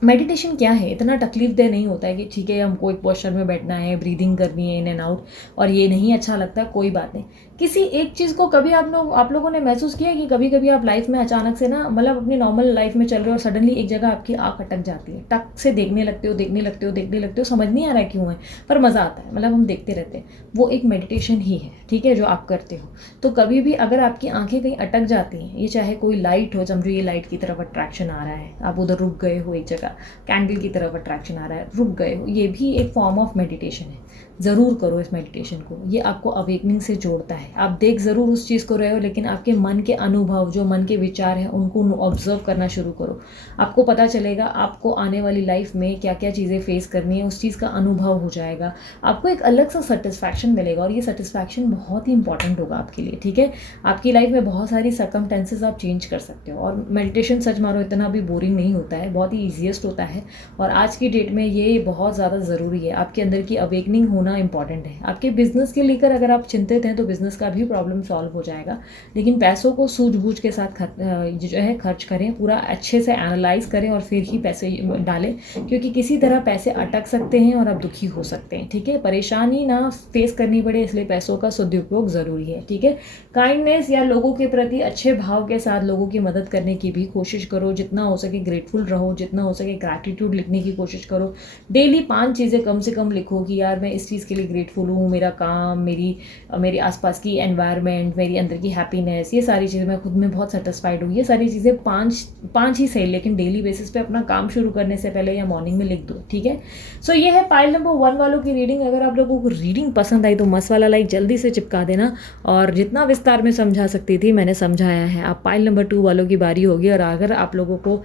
मेडिटेशन क्या है, इतना तकलीफदेह नहीं होता है कि ठीक है हमको एक पोस्चर में बैठना है, ब्रीदिंग करनी है इन एंड आउट, और ये नहीं अच्छा लगता, कोई बात नहीं। किसी एक चीज़ को कभी आप लोगों ने महसूस किया है कि कभी कभी आप लाइफ में अचानक से ना, मतलब अपनी नॉर्मल लाइफ में चल रहे हो और सडनली एक जगह आपकी आँख अटक जाती है, टक से देखने लगते हो, समझ नहीं आ रहा है क्यों है, पर मज़ा आता है, मतलब हम देखते रहते हैं, वो एक मेडिटेशन ही है, ठीक है, जो आप करते हो। तो कभी भी अगर आपकी आंखें कहीं अटक जाती हैं, ये चाहे कोई लाइट हो, समझो ये लाइट की तरफ अट्रैक्शन आ रहा है, आप उधर रुक गए हो एक जगह, कैंडल की तरफ अट्रैक्शन आ रहा है, रुक गए हो, ये भी एक फॉर्म ऑफ मेडिटेशन है। ज़रूर करो इस मेडिटेशन को, ये आपको अवेकनिंग से जोड़ता है। आप देख ज़रूर उस चीज़ को रहे हो, लेकिन आपके मन के अनुभव, जो मन के विचार हैं, उनको ऑब्जर्व करना शुरू करो। आपको पता चलेगा आपको आने वाली लाइफ में क्या क्या चीज़ें फेस करनी है, उस चीज़ का अनुभव हो जाएगा, आपको एक अलग सा सेटिस्फैक्शन मिलेगा, और ये सेटिस्फैक्शन बहुत ही इंपॉर्टेंट होगा आपके लिए, ठीक है। आपकी लाइफ में बहुत सारी सर्कमस्टेंसेस आप चेंज कर सकते हो, और मेडिटेशन सच मानो इतना भी बोरिंग नहीं होता है, बहुत ही ईजीएस्ट होता है, और आज की डेट में ये बहुत ज़्यादा ज़रूरी है। आपके अंदर की अवेकनिंग होना इंपॉर्टेंट है। आपके बिजनेस के लेकर अगर आप चिंतित हैं तो बिजनेस का भी प्रॉब्लम सॉल्व हो जाएगा, लेकिन पैसों को सूझबूझ के साथ जो है खर्च करें, पूरा अच्छे से एनालाइज करें और फिर ही पैसे डालें, क्योंकि किसी तरह पैसे अटक सकते हैं और आप दुखी हो सकते हैं, ठीक है। परेशानी ना फेस करनी पड़े, इसलिए पैसों का सदुपयोग ज़रूरी है, ठीक है। काइंडनेस या लोगों के प्रति अच्छे भाव के साथ लोगों की मदद करने की भी कोशिश करो, जितना हो सके ग्रेटफुल रहो, जितना हो सके ग्रैटिट्यूड लिखने की कोशिश करो। डेली 5 चीज़ें कम से कम लिखो कि यार मैं इस चीज़ के लिए ग्रेटफुल हूँ, मेरा काम, मेरी आसपास की एनवायरनमेंट, मेरी अंदर की हैप्पीनेस, ये सारी चीज़ें, मैं खुद में बहुत सेटिस्फाइड हूँ, ये सारी चीज़ें 5 ही सही, लेकिन डेली बेसिस पे अपना काम शुरू करने से पहले या मॉर्निंग में लिख दो, ठीक है। सो ये है पाइल नंबर 1 वालों की रीडिंग। अगर आप लोगों को रीडिंग पसंद आई तो मस्त वाला लाइक जल्दी से चिपका देना, और जितना विस्तार में समझा सकती थी मैंने समझाया है। अब पाइल नंबर 2 वालों की बारी होगी, और अगर आप लोगों को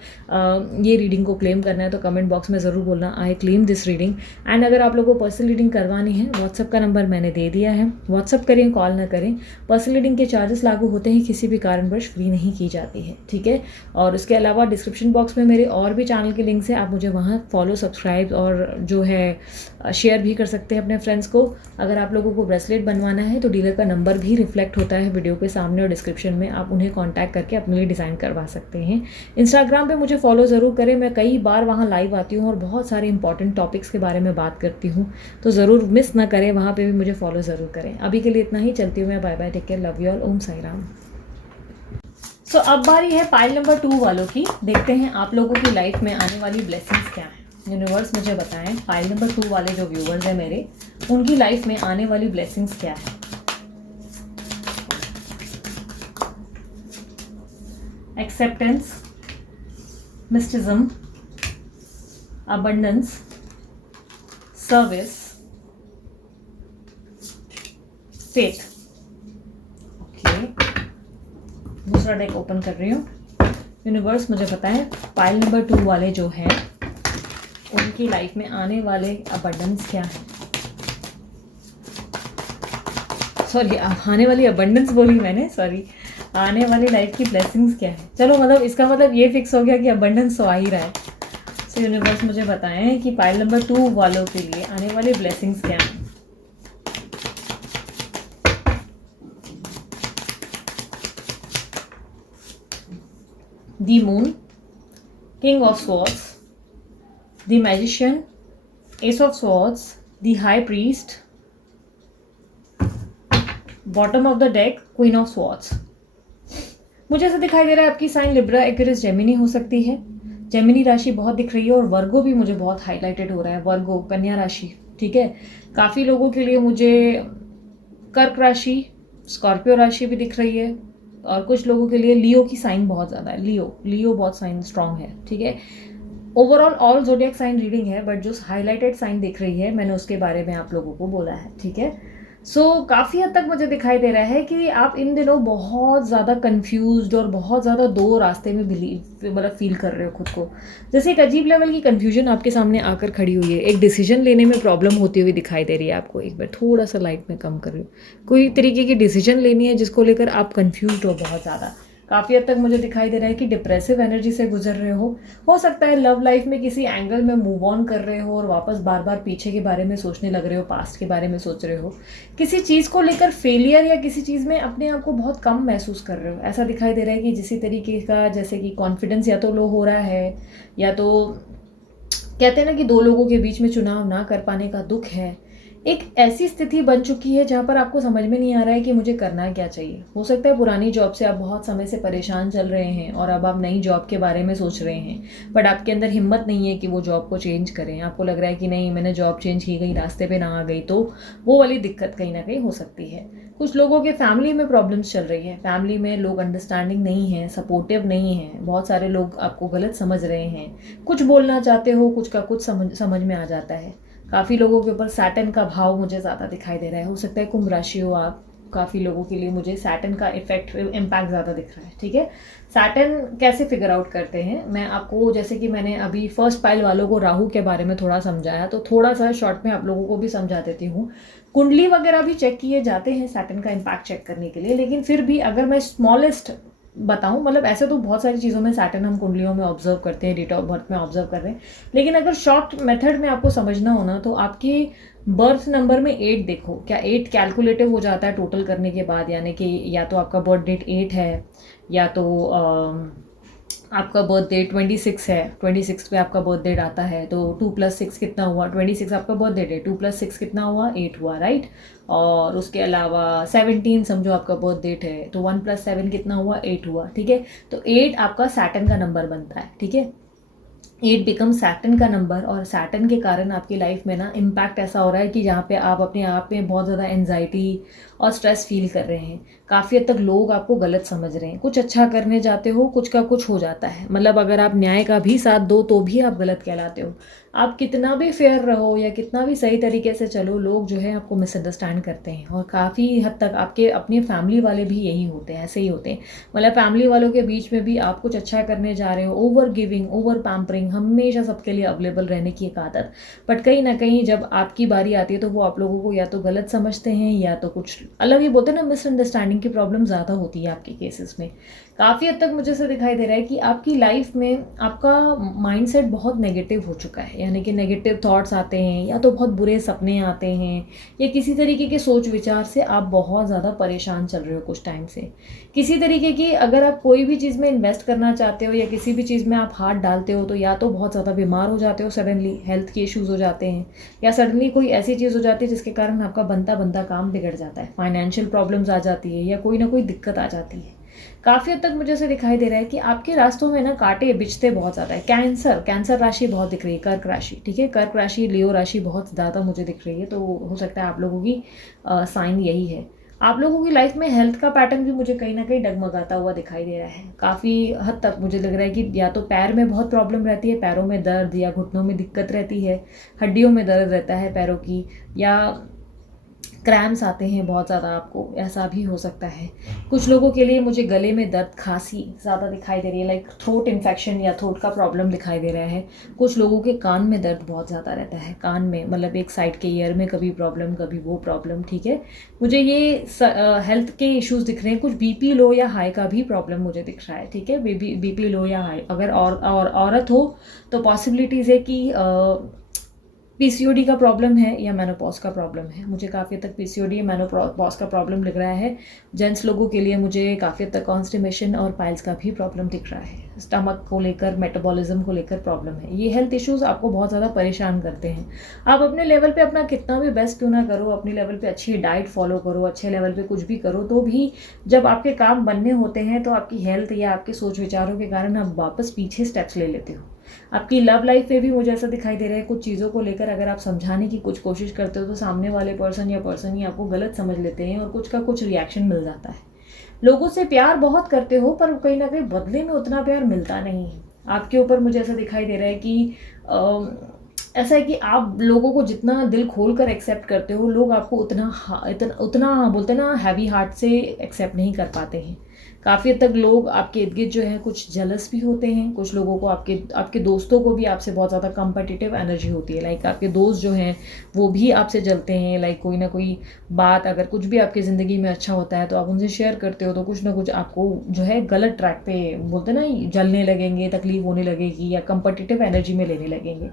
ये रीडिंग को क्लेम करना है तो कमेंट बॉक्स में ज़रूर बोलना I claim this reading. And अगर आप लोगों को पर्सनल रीडिंग करवानी है, व्हाट्सअप का नंबर मैंने दे दिया है, व्हाट्सअप करें, कॉल ना करें। पर्सनल रीडिंग के चार्जेस लागू होते हैं, किसी भी कारणवश फ्री नहीं की जाती है, ठीक है। और उसके अलावा डिस्क्रिप्शन बॉक्स में मेरे और भी चैनल के लिंक्स हैं, आप मुझे वहाँ फॉलो, सब्सक्राइब और जो है शेयर भी कर सकते हैं अपने फ्रेंड्स को। अगर आप लोगों को ब्रेसलेट बनवाना है तो डीलर का नंबर भी रिफ्लेक्ट होता है वीडियो के सामने और डिस्क्रिप्शन में, आप उन्हें कॉन्टैक्ट करके अपने लिए डिज़ाइन करवा सकते हैं। इंस्टाग्राम पे मुझे फॉलो ज़रूर करें, मैं कई बार वहाँ लाइव आती हूँ और बहुत सारे इंपॉर्टेंट टॉपिक्स के बारे में बात करती हूँ, तो ज़रूर मिस ना करें, वहाँ पे भी मुझे फॉलो ज़रूर करें। अभी के लिए इतना ही, चलती हूँ मैं, bye bye, take care, love you all, Om Sai Ram. So अब बारी है पाइल नंबर 2 वालों की। देखते हैं आप लोगों की लाइफ में आने वाली ब्लेसिंग्स क्या हैं। यूनिवर्स मुझे बताएं, पाइल नंबर 2 वाले जो व्यूवर्स हैं मेरे, उनकी लाइफ में आने वाली ब्लेसिंग्स क्या है। Acceptance, mysticism, abundance, service, faith. Okay, दूसरा डेक ओपन कर रही हूँ। यूनिवर्स मुझे बताएं, पाइल नंबर 2 वाले जो हैं उनकी लाइफ में आने वाले अबंडेंस क्या है। सॉरी, आने वाली अबंडेंस बोली मैंने, सॉरी, आने वाली लाइफ की ब्लेसिंग्स क्या है। चलो, मतलब इसका मतलब ये फिक्स हो गया कि अबंडेंस तो आ ही रहा है। सो यूनिवर्स मुझे बताएं कि पाइल नंबर 2 वालों के लिए आने वाले ब्लेसिंग्स क्या हैं। The moon, king of swords, the magician, S of swords, the high priest, bottom of the deck, queen of swords. मुझे ऐसा दिखाई दे रहा है आपकी साइन लिब्रा, एक्वेरियस, जेमिनी हो सकती है। जेमिनी राशि बहुत दिख रही है और वर्गो भी मुझे बहुत हाईलाइटेड हो रहा है। वर्गो, कन्या राशि, ठीक है। काफ़ी लोगों के लिए मुझे कर्क राशि, स्कॉर्पियो राशि भी दिख रही है और कुछ लोगों के लिए लियो की साइन बहुत ज़्यादा है। लियो बहुत साइन स्ट्रांग है, ठीक है। Overall all zodiac sign reading है, बट जो हाईलाइटेड साइन दिख रही है मैंने उसके बारे में आप लोगों को बोला है, ठीक है। सो काफ़ी हद तक मुझे दिखाई दे रहा है कि आप इन दिनों बहुत ज़्यादा कंफ्यूज्ड और बहुत ज़्यादा दो रास्ते में मतलब फील कर रहे हो खुद को। जैसे एक अजीब लेवल की कंफ्यूजन आपके सामने आकर खड़ी हुई है। एक डिसीजन लेने में प्रॉब्लम होती हुई दिखाई दे रही है आपको। एक बार थोड़ा सा लाइट में कम कर रही हूँ। कोई तरीके की डिसीजन लेनी है जिसको लेकर आप कंफ्यूज हो बहुत ज़्यादा। काफ़ी हद तक मुझे दिखाई दे रहा है कि डिप्रेसिव एनर्जी से गुजर रहे हो सकता है लव लाइफ में किसी एंगल में मूव ऑन कर रहे हो और वापस बार बार पीछे के बारे में सोचने लग रहे हो, पास्ट के बारे में सोच रहे हो, किसी चीज़ को लेकर फेलियर या किसी चीज़ में अपने आप को बहुत कम महसूस कर रहे हो। ऐसा दिखाई दे रहा है कि जिस तरीके का जैसे कि कॉन्फिडेंस या तो लो हो रहा है, या तो कहते हैं ना कि दो लोगों के बीच में चुनाव ना कर पाने का दुख है। एक ऐसी स्थिति बन चुकी है जहाँ पर आपको समझ में नहीं आ रहा है कि मुझे करना क्या चाहिए। हो सकता है पुरानी जॉब से आप बहुत समय से परेशान चल रहे हैं और अब आप नई जॉब के बारे में सोच रहे हैं, बट आपके अंदर हिम्मत नहीं है कि वो जॉब को चेंज करें। आपको लग रहा है कि नहीं, मैंने जॉब चेंज की, कहीं रास्ते पे ना आ गई तो वो वाली दिक्कत कहीं ना कहीं हो सकती है। कुछ लोगों के फैमिली में प्रॉब्लम्स चल रही है। फैमिली में लोग अंडरस्टैंडिंग नहीं है, सपोर्टिव नहीं है। बहुत सारे लोग आपको गलत समझ रहे हैं। कुछ बोलना चाहते हो, कुछ का कुछ समझ में आ जाता है। काफ़ी लोगों के ऊपर सैटर्न का भाव मुझे ज़्यादा दिखाई दे रहा है। हो सकता है कुंभ राशि हो आप। काफ़ी लोगों के लिए मुझे सैटर्न का इफेक्ट, इम्पैक्ट ज़्यादा दिख रहा है, ठीक है। सैटर्न कैसे फिगर आउट करते हैं, मैं आपको जैसे कि मैंने अभी फर्स्ट पाइल वालों को राहु के बारे में थोड़ा समझाया, तो थोड़ा सा शॉर्ट में आप लोगों को भी समझा देती हूँ। कुंडली वगैरह भी चेक किए जाते हैं सैटर्न का इम्पैक्ट चेक करने के लिए, लेकिन फिर भी अगर मैं स्मॉलेस्ट बताऊं, मतलब ऐसे तो बहुत सारी चीज़ों में सैटर्न हम कुंडलियों में ऑब्जर्व करते हैं, डेट ऑफ बर्थ में ऑब्जर्व कर रहे हैं, लेकिन अगर शॉर्ट मेथड में आपको समझना हो ना, तो आपके बर्थ नंबर में 8 देखो। क्या 8 कैलकुलेटिव हो जाता है टोटल करने के बाद, यानी कि या तो आपका बर्थ डेट 8 है, या तो आपका बर्थ डेट 26 है, 26 पे आपका बर्थ डेट आता है, तो 2 + 6 कितना हुआ? 26 आपका बर्थ डेट है, 2 + 6 कितना हुआ? 8 हुआ, राइट। और उसके अलावा 17 समझो आपका बर्थ डेट है, तो 1 + 7 कितना हुआ? 8 हुआ, ठीक है। तो 8 आपका सैटर्न का नंबर बनता है, ठीक है। 8 बिकम सैटर्न का नंबर, और सैटर्न के कारण आपकी लाइफ में ना इम्पैक्ट ऐसा हो रहा है कि जहाँ पे आप अपने आप में बहुत ज़्यादा एनजाइटी और स्ट्रेस फील कर रहे हैं। काफ़ी हद तक लोग आपको गलत समझ रहे हैं। कुछ अच्छा करने जाते हो, कुछ का कुछ हो जाता है। मतलब अगर आप न्याय का भी साथ दो तो भी आप गलत कहलाते हो। आप कितना भी फेयर रहो या कितना भी सही तरीके से चलो, लोग जो है आपको मिसअंडरस्टैंड करते हैं। और काफ़ी हद तक आपके अपने फैमिली वाले भी यही होते हैं, ऐसे ही होते हैं। मतलब फैमिली वालों के बीच में भी आप कुछ अच्छा करने जा रहे हो, ओवर गिविंग, ओवर पैम्परिंग, हमेशा सबके लिए अवेलेबल रहने की एक आदत, बट कहीं ना कहीं जब आपकी बारी आती है तो वो आप लोगों को या तो गलत समझते हैं या तो कुछ अलग ही बोलते हैं ना, मिसअंडरस्टैंडिंग की प्रॉब्लम ज़्यादा होती है आपके केसेस में। काफ़ी हद तक मुझे ऐसा दिखाई दे रहा है कि आपकी लाइफ में आपका माइंडसेट बहुत नेगेटिव हो चुका है, यानी कि नेगेटिव थॉट्स आते हैं, या तो बहुत बुरे सपने आते हैं, या किसी तरीके के सोच विचार से आप बहुत ज़्यादा परेशान चल रहे हो कुछ टाइम से। किसी तरीके की अगर आप कोई भी चीज़ में इन्वेस्ट करना चाहते हो या किसी भी चीज़ में आप हाथ डालते हो, तो या तो बहुत ज़्यादा बीमार हो जाते हो, सडनली हेल्थ के इश्यूज़ हो जाते हैं, या सडनली कोई ऐसी चीज़ हो जाती है जिसके कारण आपका बनता बनता काम बिगड़ जाता है, फाइनेंशियल प्रॉब्लम्स आ जाती है, या कोई ना कोई दिक्कत आ जाती है। काफ़ी हद तक मुझे ऐसे दिखाई दे रहा है कि आपके रास्तों में ना कांटे बिछते बहुत ज़्यादा है। कैंसर राशि बहुत दिख रही है, कर्क राशि, ठीक है। कर्क राशि, लियो राशि बहुत ज़्यादा मुझे दिख रही है, तो हो सकता है आप लोगों की साइन यही है। आप लोगों की लाइफ में हेल्थ का पैटर्न भी मुझे कहीं ना कहीं डगमगाता हुआ दिखाई दे रहा है। काफ़ी हद तक मुझे लग रहा है कि या तो पैर में बहुत प्रॉब्लम रहती है, पैरों में दर्द या घुटनों में दिक्कत रहती है, हड्डियों में दर्द रहता है पैरों की, या क्रैम्स आते हैं बहुत ज़्यादा, आपको ऐसा भी हो सकता है। कुछ लोगों के लिए मुझे गले में दर्द, खांसी ज़्यादा दिखाई दे रही है, लाइक थ्रोट इन्फेक्शन या थ्रोट का प्रॉब्लम दिखाई दे रहा है। कुछ लोगों के कान में दर्द बहुत ज़्यादा रहता है, कान में मतलब एक साइड के ईयर में कभी प्रॉब्लम कभी वो प्रॉब्लम, ठीक है। मुझे ये हेल्थ के इश्यूज़ दिख रहे हैं। कुछ बीपी लो या हाई का भी प्रॉब्लम मुझे दिख रहा है, ठीक है। बीपी लो या हाई अगर और औरत हो तो पॉसिबिलिटीज़ है कि पीसीओडी का प्रॉब्लम है या मेनोपॉज का प्रॉब्लम है। मुझे काफ़ी हद तक पीसीओडी या मेनोपॉज का प्रॉब्लम लग रहा है। जेंट्स लोगों के लिए मुझे काफ़ी हद तक कॉन्स्टिपेशन और पाइल्स का भी प्रॉब्लम दिख रहा है। स्टमक को लेकर, मेटाबॉलिज्म को लेकर प्रॉब्लम है। ये हेल्थ इश्यूज़ आपको बहुत ज़्यादा परेशान करते हैं। आप अपने लेवल पे अपना कितना भी बेस्ट क्यों ना करो, अपने लेवल पे अच्छी डाइट फॉलो करो, अच्छे लेवल पे कुछ भी करो, तो भी जब आपके काम बनने होते हैं तो आपकी हेल्थ या आपके सोच विचारों के कारण आप वापस पीछे स्टेप्स ले लेते हो। आपकी लव लाइफ पे भी मुझे ऐसा दिखाई दे रहा है, कुछ चीज़ों को लेकर अगर आप समझाने की कुछ कोशिश करते हो तो सामने वाले पर्सन या पर्सन ही आपको गलत समझ लेते हैं और कुछ का कुछ रिएक्शन मिल जाता है। लोगों से प्यार बहुत करते हो पर कहीं ना कहीं बदले में उतना प्यार मिलता नहीं है आपके ऊपर। मुझे ऐसा दिखाई दे रहा है कि ऐसा है कि आप लोगों को जितना दिल खोल कर एक्सेप्ट करते हो, लोग आपको उतना बोलते हैं ना, हैवी हार्ट से एक्सेप्ट नहीं कर पाते हैं। काफ़ी हद तक लोग आपके इर्द गिर्द जो है कुछ जेलस भी होते हैं। कुछ लोगों को आपके दोस्तों को भी आपसे बहुत ज़्यादा कम्पिटिटिव एनर्जी होती है। लाइक आपके दोस्त जो हैं वो भी आपसे जलते हैं। लाइक कोई ना कोई बात, अगर कुछ भी आपकी ज़िंदगी में अच्छा होता है तो आप उनसे शेयर करते हो तो कुछ ना कुछ आपको जो है गलत ट्रैक पे बोलते ना जलने लगेंगे, तकलीफ होने लगेगी या कम्पिटिटिव एनर्जी में लेने लगेंगे।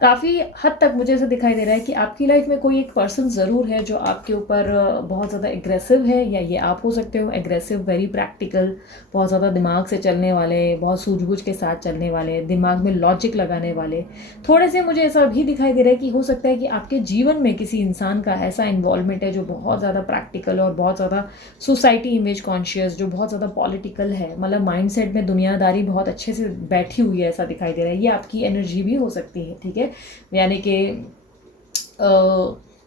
काफ़ी हद तक मुझे ऐसा दिखाई दे रहा है कि आपकी लाइफ में कोई एक पर्सन ज़रूर है जो आपके ऊपर बहुत ज़्यादा एग्रेसिव है, या ये आप हो सकते हो। एग्रेसिव, वेरी प्रैक्टिकल, बहुत ज़्यादा दिमाग से चलने वाले, बहुत सूझबूझ के साथ चलने वाले, दिमाग में लॉजिक लगाने वाले। थोड़े से मुझे ऐसा भी दिखाई दे रहा है कि हो सकता है कि आपके जीवन में किसी इंसान का ऐसा इन्वॉल्वमेंट है जो बहुत ज़्यादा प्रैक्टिकल और बहुत ज़्यादा सोसाइटी इमेज कॉन्शियस, जो बहुत ज़्यादा पॉलिटिकल है, मतलब माइंडसेट में दुनियादारी बहुत अच्छे से बैठी हुई है, ऐसा दिखाई दे रहा है। ये आपकी एनर्जी भी हो सकती है, ठीक है। यानी कि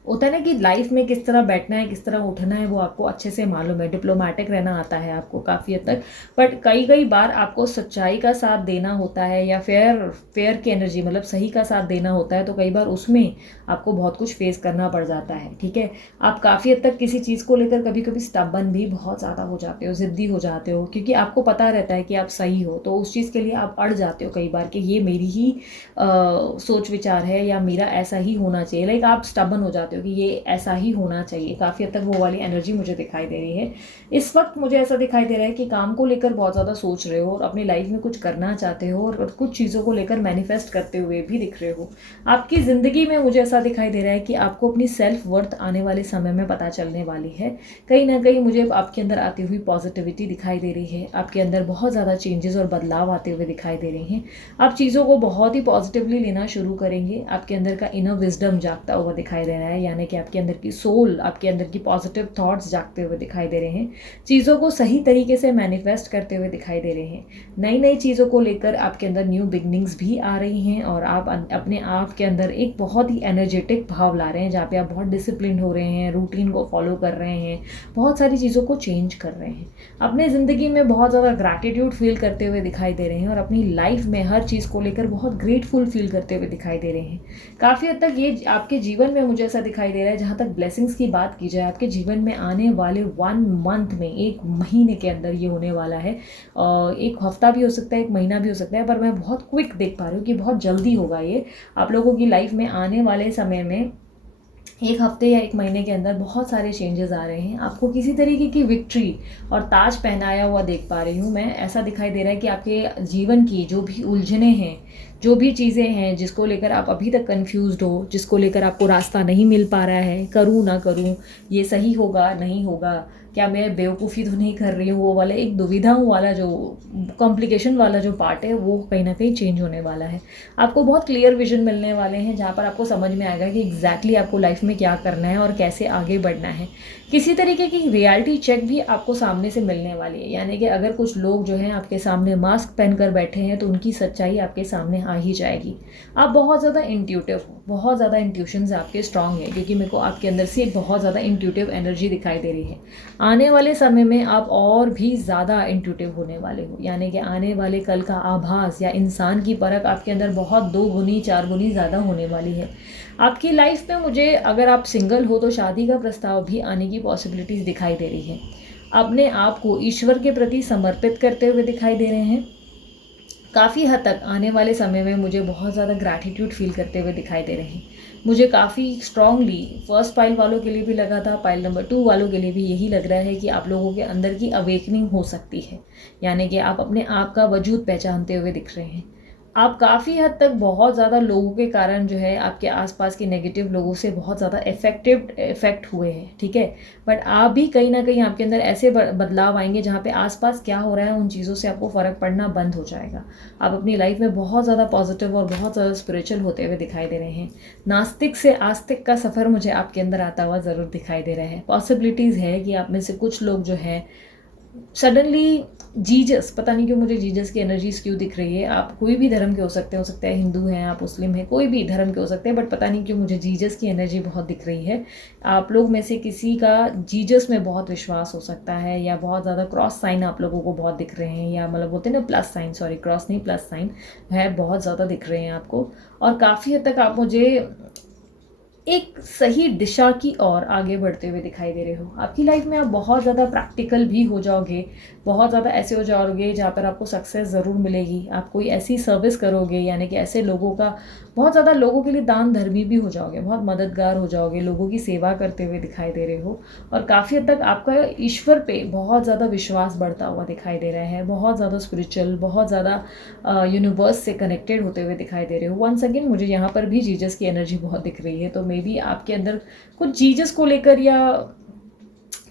होता है ना कि लाइफ में किस तरह बैठना है, किस तरह उठना है, वो आपको अच्छे से मालूम है। डिप्लोमेटिक रहना आता है आपको काफ़ी हद तक, बट कई बार आपको सच्चाई का साथ देना होता है या फेयर की एनर्जी, मतलब सही का साथ देना होता है, तो कई बार उसमें आपको बहुत कुछ फेस करना पड़ जाता है, ठीक है। आप काफ़ी हद तक किसी चीज़ को लेकर कभी कभी स्टबर्न भी बहुत ज़्यादा हो जाते हो, ज़िद्दी हो जाते हो, क्योंकि आपको पता रहता है कि आप सही हो, तो उस चीज़ के लिए आप अड़ जाते हो कई बार कि ये मेरी ही सोच विचार है या मेरा ऐसा ही होना चाहिए। लाइक आप स्टबर्न हो जाते हो कि ये ऐसा ही होना चाहिए। काफ़ी हद तक वो वाली एनर्जी मुझे दिखाई दे रही है इस वक्त। मुझे ऐसा दिखाई दे रहा है कि काम को लेकर बहुत ज़्यादा सोच रहे हो और अपनी लाइफ में कुछ करना चाहते हो और कुछ चीज़ों को लेकर मैनिफेस्ट करते हुए भी दिख रहे हो। आपकी ज़िंदगी में मुझे ऐसा दिखाई दे रहा है कि आपको अपनी सेल्फ वर्थ आने वाले समय में पता चलने वाली है। कहीं ना कहीं मुझे आपके अंदर आती हुई पॉजिटिविटी दिखाई दे रही है। आपके अंदर बहुत ज़्यादा चेंजेस और बदलाव आते हुए दिखाई दे रहे हैं। आप चीज़ों को बहुत ही पॉजिटिवली लेना शुरू करेंगे। आपके अंदर का इनर विजडम जागता हुआ दिखाई दे रहा है, यानी कि आपके अंदर की सोल, आपके अंदर की पॉजिटिव थॉट्स जागते हुए दिखाई दे रहे हैं। चीज़ों को सही तरीके से मैनिफेस्ट करते हुए दिखाई दे रहे हैं। नई नई चीज़ों को लेकर आपके अंदर न्यू बिगनिंग्स भी आ रही हैं और आप अपने आप के अंदर एक बहुत ही एनर्जेटिक भाव ला रहे हैं, जहाँ पे आप बहुत डिसिप्लिन हो रहे हैं, रूटीन को फॉलो कर रहे हैं, बहुत सारी चीज़ों को चेंज कर रहे हैं। अपने ज़िंदगी में बहुत ज़्यादा ग्रैटिट्यूड फील करते हुए दिखाई दे रहे हैं और अपनी लाइफ में हर चीज़ को लेकर बहुत ग्रेटफुल फील करते हुए दिखाई दे रहे हैं। काफ़ी हद तक ये आपके जीवन में मुझे ऐसा दिखाई दे रहा है, जहाँ तक ब्लेसिंग्स की बात की जाए, आपके जीवन में आने वाले 1 मंथ में, 1 महीने के अंदर ये होने वाला है। एक हफ्ता भी हो सकता है, 1 महीना भी हो सकता है, पर मैं बहुत क्विक देख पा रही हूँ कि बहुत जल्दी होगा ये। आप लोगों की लाइफ में आने वाले समय में 1 हफ्ते या 1 महीने के अंदर बहुत सारे चेंजेस आ रहे हैं। आपको किसी तरीके की विक्ट्री और ताज पहनाया हुआ देख पा रही हूँ मैं। ऐसा दिखाई दे रहा है कि आपके जीवन की जो भी उलझने हैं, जो भी चीज़ें हैं जिसको लेकर आप अभी तक कंफ्यूज्ड हो, जिसको लेकर आपको रास्ता नहीं मिल पा रहा है, करूँ ना करूँ, ये सही होगा नहीं होगा, क्या मैं बेवकूफ़ी तो नहीं कर रही हूँ, वो वाला एक दुविधाओं वाला जो कॉम्प्लिकेशन वाला जो पार्ट है वो कहीं ना कहीं चेंज होने वाला है। आपको बहुत क्लियर विजन मिलने वाले हैं, जहाँ पर आपको समझ में आएगा कि एग्जैक्टली आपको लाइफ में क्या करना है और कैसे आगे बढ़ना है। किसी तरीके की रियलिटी चेक भी आपको सामने से मिलने वाली है, यानी कि अगर कुछ लोग जो हैं आपके सामने मास्क पहनकर बैठे हैं तो उनकी सच्चाई आपके सामने आ ही जाएगी। आप बहुत ज़्यादा इंट्यूटिव हो, बहुत ज़्यादा इंट्यूशंस आपके स्ट्रांग है, क्योंकि मेरे को आपके अंदर से एक बहुत ज़्यादा इंट्यूटिव एनर्जी दिखाई दे रही है। आने वाले समय में आप और भी ज़्यादा इंट्यूटिव होने वाले हो, यानी कि आने वाले कल का आभास या इंसान की परख आपके अंदर बहुत 2 गुनी 4 गुनी ज़्यादा होने वाली है। आपकी लाइफ में मुझे, अगर आप सिंगल हो तो शादी का प्रस्ताव भी आने की पॉसिबिलिटीज़ दिखाई दे रही है। अपने आप को ईश्वर के प्रति समर्पित करते हुए दिखाई दे रहे हैं। काफ़ी हद तक आने वाले समय में मुझे बहुत ज़्यादा ग्रैटिट्यूड फील करते हुए दिखाई दे रहे हैं। मुझे काफ़ी स्ट्रांगली फर्स्ट पाइल वालों के लिए भी लगा था, पाइल नंबर 2 वालों के लिए भी यही लग रहा है कि आप लोगों के अंदर की अवेकनिंग हो सकती है, यानी कि आप अपने आप का वजूद पहचानते हुए दिख रहे हैं। आप काफ़ी हद तक बहुत ज़्यादा लोगों के कारण जो है आपके आसपास के नेगेटिव लोगों से बहुत ज़्यादा इफ़ेक्ट हुए हैं, ठीक है। बट आप भी कहीं ना कहीं आपके अंदर ऐसे बदलाव आएंगे जहाँ पे आसपास क्या हो रहा है उन चीज़ों से आपको फ़र्क पड़ना बंद हो जाएगा। आप अपनी लाइफ में बहुत ज़्यादा पॉजिटिव और बहुत ज़्यादा स्पिरिचुअल होते हुए दिखाई दे रहे हैं। नास्तिक से आस्तिक का सफ़र मुझे आपके अंदर आता हुआ ज़रूर दिखाई दे रहा है। पॉसिबिलिटीज़ है कि आप में से कुछ लोग जो है सडनली जीजस, पता नहीं क्यों मुझे जीजस की एनर्जीज क्यों दिख रही है। आप कोई भी धर्म के हो सकते हैं हिंदू हैं, आप मुस्लिम हैं, कोई भी धर्म के हो सकते हैं, बट पता नहीं क्यों मुझे जीजस की एनर्जी बहुत दिख रही है। आप लोग में से किसी का जीजस में बहुत विश्वास हो सकता है, या बहुत ज़्यादा क्रॉस साइन आप लोगों को बहुत दिख रहे हैं, या मतलब बोलते हैं ना प्लस साइन, सॉरी क्रॉस नहीं प्लस साइन है, बहुत ज़्यादा दिख रहे हैं आपको। और काफ़ी हद तक आप मुझे एक सही दिशा की ओर आगे बढ़ते हुए दिखाई दे रहे हो। आपकी लाइफ में आप बहुत ज़्यादा प्रैक्टिकल भी हो जाओगे, बहुत ज़्यादा ऐसे हो जाओगे जहाँ पर आपको सक्सेस ज़रूर मिलेगी। आप कोई ऐसी सर्विस करोगे, यानी कि ऐसे लोगों का, बहुत ज़्यादा लोगों के लिए दान धर्मी भी हो जाओगे, बहुत मददगार हो जाओगे, लोगों की सेवा करते हुए दिखाई दे रहे हो। और काफ़ी हद तक आपका ईश्वर पे बहुत ज़्यादा विश्वास बढ़ता हुआ दिखाई दे रहा है, बहुत ज़्यादा स्पिरिचुअल, बहुत ज़्यादा यूनिवर्स से कनेक्टेड होते हुए दिखाई दे रहे हो। वंस अगेन मुझे यहाँ पर भी जीजस की एनर्जी बहुत दिख रही है, तो मे बी आपके अंदर कुछ जीजस को लेकर या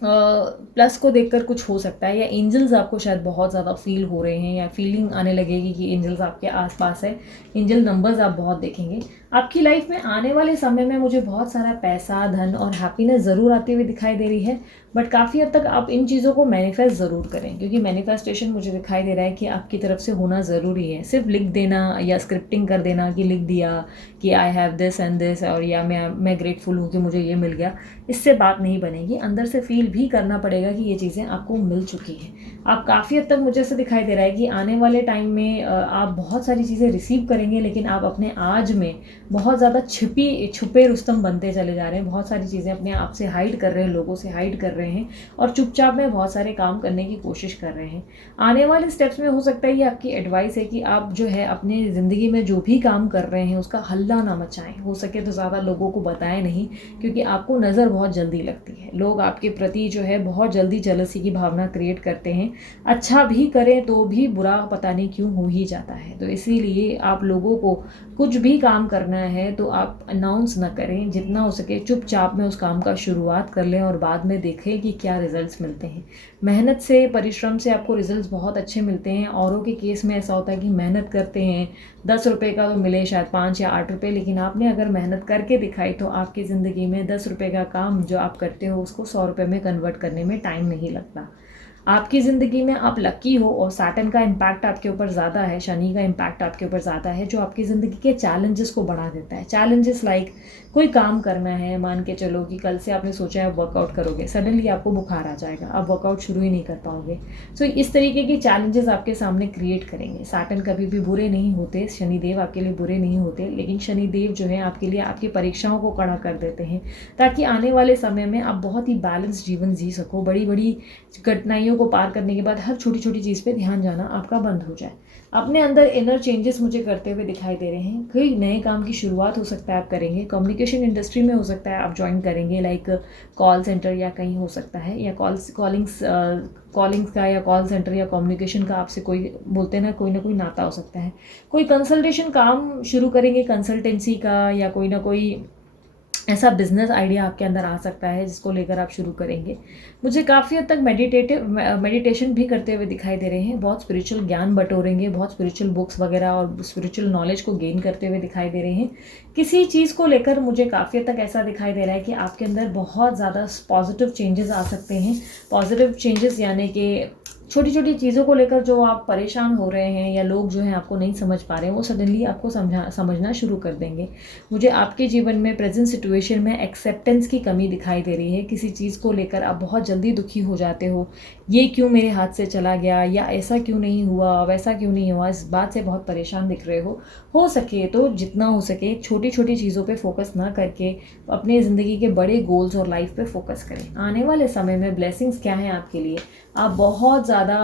प्लस को देखकर कुछ हो सकता है, या एंजल्स आपको शायद बहुत ज़्यादा फील हो रहे हैं, या फीलिंग आने लगेगी कि एंजल्स आपके आसपास है। एंजल नंबर्स आप बहुत देखेंगे। आपकी लाइफ में आने वाले समय में मुझे बहुत सारा पैसा, धन और हैप्पीनेस ज़रूर आती हुई दिखाई दे रही है, बट काफ़ी हद तक आप इन चीज़ों को मैनिफेस्ट ज़रूर करें, क्योंकि मैनिफेस्टेशन मुझे दिखाई दे रहा है कि आपकी तरफ से होना ज़रूरी है। सिर्फ लिख देना या स्क्रिप्टिंग कर देना कि लिख दिया कि I have this and this, और या मैं ग्रेटफुल हूँ कि मुझे ये मिल गया, इससे बात नहीं बनेगी। अंदर से फील भी करना पड़ेगा कि ये चीज़ें आपको मिल चुकी हैं। आप काफ़ी हद तक मुझे ऐसे दिखाई दे रहा है कि आने वाले टाइम में आप बहुत सारी चीज़ें रिसीव करेंगे, लेकिन आप अपने आज में बहुत ज़्यादा छुपे रुस्तम बनते चले जा रहे हैं। बहुत सारी चीज़ें अपने आप से हाइड कर रहे हैं, लोगों से हाइड कर रहे हैं, और चुपचाप में बहुत सारे काम करने की कोशिश कर रहे हैं। आने वाले स्टेप्स में हो सकता है ये आपकी एडवाइस है कि आप जो है अपनी ज़िंदगी में जो भी काम कर रहे हैं उसका हल्ला ना मचाएं। हो सके तो ज़्यादा लोगों को बताएं नहीं, क्योंकि आपको नज़र बहुत जल्दी लगती है। लोग आपके प्रति जो है बहुत जल्दी जेलसी की भावना क्रिएट करते हैं। अच्छा भी करें तो भी बुरा पता नहीं क्यों हो ही जाता है। तो इसीलिए आप लोगों को कुछ भी काम करना है तो आप अनाउंस ना करें, जितना हो सके चुपचाप में उस काम का शुरुआत कर लें और बाद में देखें कि क्या रिजल्ट्स मिलते हैं। मेहनत से, परिश्रम से आपको रिजल्ट्स बहुत अच्छे मिलते हैं। औरों के केस में ऐसा होता है कि मेहनत करते हैं, 10 रुपये का तो मिले शायद 5 या 8 रुपये, लेकिन आपने अगर मेहनत करके दिखाई तो आपकी ज़िंदगी में 10 रुपये का काम जो आप करते हो उसको 100 रुपये में कन्वर्ट करने में टाइम नहीं लगता। आपकी ज़िंदगी में आप लकी हो और सैटर्न का इम्पैक्ट आपके ऊपर ज़्यादा है, शनि का इम्पैक्ट आपके ऊपर ज़्यादा है, जो आपकी ज़िंदगी के चैलेंजेस को बढ़ा देता है। चैलेंजेस लाइक कोई काम करना है, मान के चलो कि कल से आपने सोचा है वर्कआउट करोगे, सडनली आपको बुखार आ जाएगा, आप वर्कआउट शुरू ही नहीं कर पाओगे। सो इस तरीके की चैलेंजेस आपके सामने क्रिएट करेंगे। सैटर्न कभी भी बुरे नहीं होते, शनिदेव आपके लिए बुरे नहीं होते, लेकिन शनिदेव जो है आपके लिए आपकी परीक्षाओं को कड़ा कर देते हैं, ताकि आने वाले समय में आप बहुत ही बैलेंस जीवन जी सको। बड़ी बड़ी कठिनाइयों को पार करने के बाद हर छोटी छोटी चीज़ पे ध्यान जाना आपका बंद हो जाए। अपने अंदर इनर चेंजेस मुझे करते हुए दिखाई दे रहे हैं। कोई नए काम की शुरुआत हो सकता है आप करेंगे, कम्युनिकेशन इंडस्ट्री में हो सकता है आप ज्वाइन करेंगे, लाइक कॉल सेंटर या कहीं हो सकता है, या कॉलिंग्स का या कॉल सेंटर या कम्युनिकेशन का आपसे कोई बोलते हैं ना कोई नाता हो सकता है। कोई कंसल्टेशन काम शुरू करेंगे, कंसल्टेंसी का, या कोई ना कोई ऐसा बिजनेस आइडिया आपके अंदर आ सकता है जिसको लेकर आप शुरू करेंगे। मुझे काफ़ी हद तक मेडिटेशन भी करते हुए दिखाई दे रहे हैं, बहुत स्पिरिचुअल ज्ञान बटोरेंगे, बहुत स्पिरिचुअल बुक्स वगैरह और स्पिरिचुअल नॉलेज को गेन करते हुए दिखाई दे रहे हैं। किसी चीज़ को लेकर मुझे काफ़ी हद तक ऐसा दिखाई दे रहा है कि आपके अंदर बहुत ज़्यादा पॉजिटिव चेंजेस आ सकते हैं। पॉजिटिव चेंजेस यानी कि छोटी छोटी चीज़ों को लेकर जो आप परेशान हो रहे हैं या लोग जो हैं आपको नहीं समझ पा रहे हैं, वो सडनली आपको समझना शुरू कर देंगे। मुझे आपके जीवन में प्रेजेंट सिचुएशन में एक्सेप्टेंस की कमी दिखाई दे रही है। किसी चीज़ को लेकर आप बहुत जल्दी दुखी हो जाते हो, ये क्यों मेरे हाथ से चला गया, या ऐसा क्यों नहीं हुआ, वैसा क्यों नहीं हुआ, इस बात से बहुत परेशान दिख रहे हो सके तो जितना हो सके छोटी छोटी चीज़ों पे फोकस ना करके अपने ज़िंदगी के बड़े गोल्स और लाइफ पे फोकस करें। आने वाले समय में ब्लेसिंग्स क्या हैं आपके लिए, आप बहुत ज़्यादा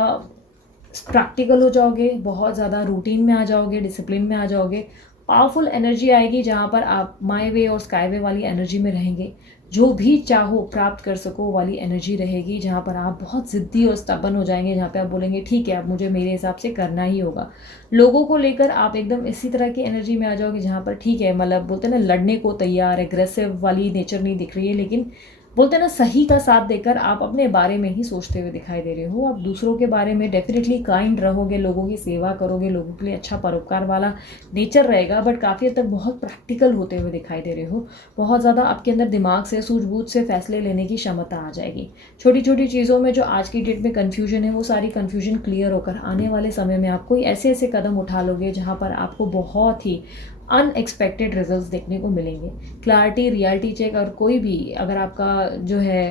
प्रैक्टिकल हो जाओगे, बहुत ज़्यादा रूटीन में आ जाओगे, डिसिप्लिन में आ जाओगे, पावरफुल एनर्जी आएगी जहाँ पर आप माई वे और स्काई वे वाली एनर्जी में रहेंगे। जो भी चाहो प्राप्त कर सको वाली एनर्जी रहेगी, जहाँ पर आप बहुत ज़िद्दी और स्टबन हो जाएंगे, जहाँ पे आप बोलेंगे ठीक है अब मुझे मेरे हिसाब से करना ही होगा। लोगों को लेकर आप एकदम इसी तरह की एनर्जी में आ जाओगे जहाँ पर ठीक है, मतलब बोलते हैं ना लड़ने को तैयार, एग्रेसिव वाली नेचर नहीं दिख रही है, लेकिन बोलते हैं ना सही का साथ देकर आप अपने बारे में ही सोचते हुए दिखाई दे रहे हो। आप दूसरों के बारे में डेफिनेटली काइंड रहोगे, लोगों की सेवा करोगे, लोगों के लिए अच्छा परोपकार वाला नेचर रहेगा, बट काफ़ी हद तक बहुत प्रैक्टिकल होते हुए दिखाई दे रहे हो। बहुत ज़्यादा आपके अंदर दिमाग से सूझबूझ से फैसले लेने की क्षमता आ जाएगी। छोटी छोटी चीज़ों में जो आज की डेट में कन्फ्यूजन है, वो सारी कन्फ्यूजन क्लियर होकर आने वाले समय में आप कोई ऐसे ऐसे कदम उठा लोगे जहाँ पर आपको बहुत ही अनएक्सपेक्टेड रिजल्ट्स देखने को मिलेंगे। क्लैरिटी, रियलिटी चेक और कोई भी अगर आपका जो है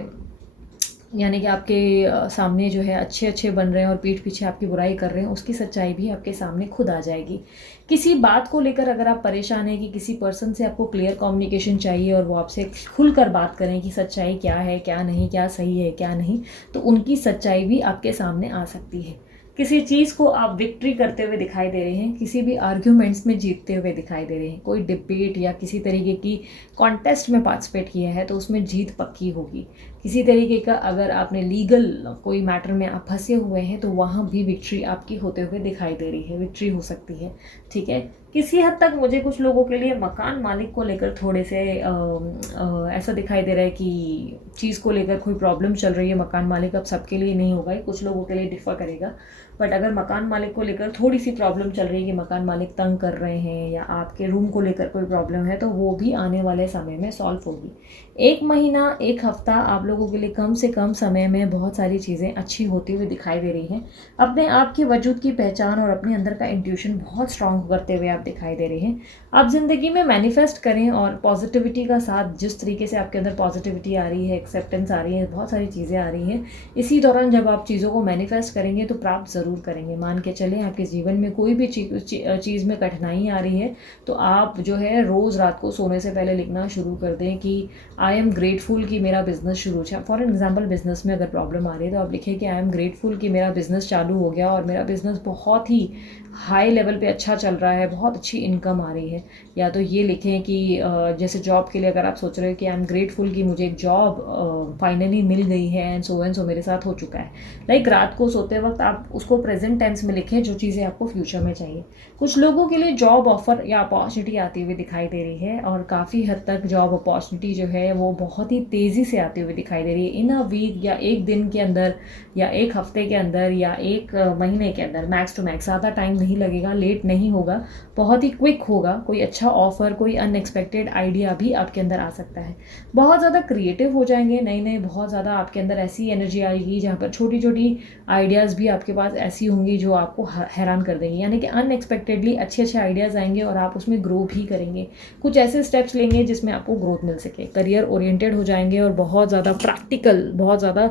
यानी कि आपके सामने जो है अच्छे अच्छे बन रहे हैं और पीठ पीछे आपकी बुराई कर रहे हैं, उसकी सच्चाई भी आपके सामने खुद आ जाएगी। किसी बात को लेकर अगर आप परेशान हैं कि किसी पर्सन से आपको क्लियर कम्युनिकेशन चाहिए और वो आपसे खुलकर बात करें कि सच्चाई क्या है क्या नहीं, क्या सही है क्या नहीं, तो उनकी सच्चाई भी आपके सामने आ सकती है। किसी चीज़ को आप विक्ट्री करते हुए दिखाई दे रहे हैं, किसी भी आर्ग्यूमेंट्स में जीतते हुए दिखाई दे रहे हैं, कोई डिबेट या किसी तरीके की कॉन्टेस्ट में पार्टिसिपेट किया है तो उसमें जीत पक्की होगी। किसी तरीके का अगर आपने लीगल कोई मैटर में आप फंसे हुए हैं तो वहाँ भी विक्ट्री आपकी होते हुए दिखाई दे रही है, विक्ट्री हो सकती है। ठीक है, किसी हद तक मुझे कुछ लोगों के लिए मकान मालिक को लेकर थोड़े से ऐसा दिखाई दे रहा है कि चीज़ को लेकर कोई प्रॉब्लम चल रही है। मकान मालिक अब सबके लिए नहीं होगा, कुछ लोगों के लिए डिफ़र करेगा, बट अगर मकान मालिक को लेकर थोड़ी सी प्रॉब्लम चल रही है कि मकान मालिक तंग कर रहे हैं या आपके रूम को लेकर कोई प्रॉब्लम है, तो वो भी आने वाले समय में सॉल्व होगी। 1 महीना 1 हफ्ता आप लोगों के लिए कम से कम समय में बहुत सारी चीज़ें अच्छी होती हुई दिखाई दे रही हैं। अपने आप के वजूद की पहचान और अपने अंदर का इंट्यूशन बहुत स्ट्रांग करते हुए आप दिखाई दे रहे हैं। आप ज़िंदगी में मैनिफेस्ट करें और पॉजिटिविटी का साथ, जिस तरीके से आपके अंदर पॉजिटिविटी आ रही है, एक्सेप्टेंस आ रही है, बहुत सारी चीज़ें आ रही हैं, इसी दौरान जब आप चीज़ों को मैनिफेस्ट करेंगे तो प्राप्त ज़रूर करेंगे। मान के चलें आपके जीवन में कोई भी चीज़ में कठिनाई आ रही है तो आप जो है रोज़ रात को सोने से पहले लिखना शुरू कर दें कि आई एम ग्रेटफुल कि मेरा बिजनेस शुरू है। फॉर एग्जाम्पल बिजनेस में अगर प्रॉब्लम आ रही है तो आप लिखें कि आई एम ग्रेटफुल कि मेरा बिजनेस चालू हो गया और मेरा बिजनेस बहुत ही हाई लेवल पे अच्छा चल रहा है, बहुत अच्छी इनकम आ रही है। या तो ये लिखें कि जैसे जॉब के लिए अगर आप सोच रहे हो कि आई एम ग्रेटफुल कि मुझे एक जॉब फाइनली मिल गई है एंड सो मेरे साथ हो चुका है। लाइक रात को सोते वक्त आप उसको प्रेजेंट टेंस में लिखें, जो चीज़ें आपको फ्यूचर में चाहिए। कुछ लोगों के लिए जॉब ऑफर या अपॉर्चुनिटी आती हुई दिखाई दे रही है और काफ़ी हद तक जॉब अपॉर्चुनिटी जो है वो बहुत ही तेज़ी से आती हुई दिखाई दे रही है। इन अ वीक या एक दिन के अंदर या एक हफ्ते के अंदर या एक महीने के अंदर, मैक्स टू मैक्स, ज़्यादा टाइम नहीं लगेगा, लेट नहीं होगा, बहुत ही क्विक होगा। कोई अच्छा ऑफर, कोई अनएक्सपेक्टेड आइडिया भी आपके अंदर आ सकता है। बहुत ज़्यादा क्रिएटिव हो जाएंगे, नए नए बहुत ज़्यादा आपके अंदर ऐसी एनर्जी आएगी जहाँ पर छोटी छोटी आइडियाज़ भी आपके पास ऐसी होंगी जो आपको हैरान कर देंगी। यानी कि अनएक्सपेक्टेडली अच्छे अच्छे आइडियाज़ आएंगे और आप उसमें ग्रो भी करेंगे। कुछ ऐसे स्टेप्स लेंगे जिसमें आपको ग्रोथ मिल सके, करियर ओरिएंटेड हो जाएंगे और बहुत ज़्यादा प्रैक्टिकल, बहुत ज़्यादा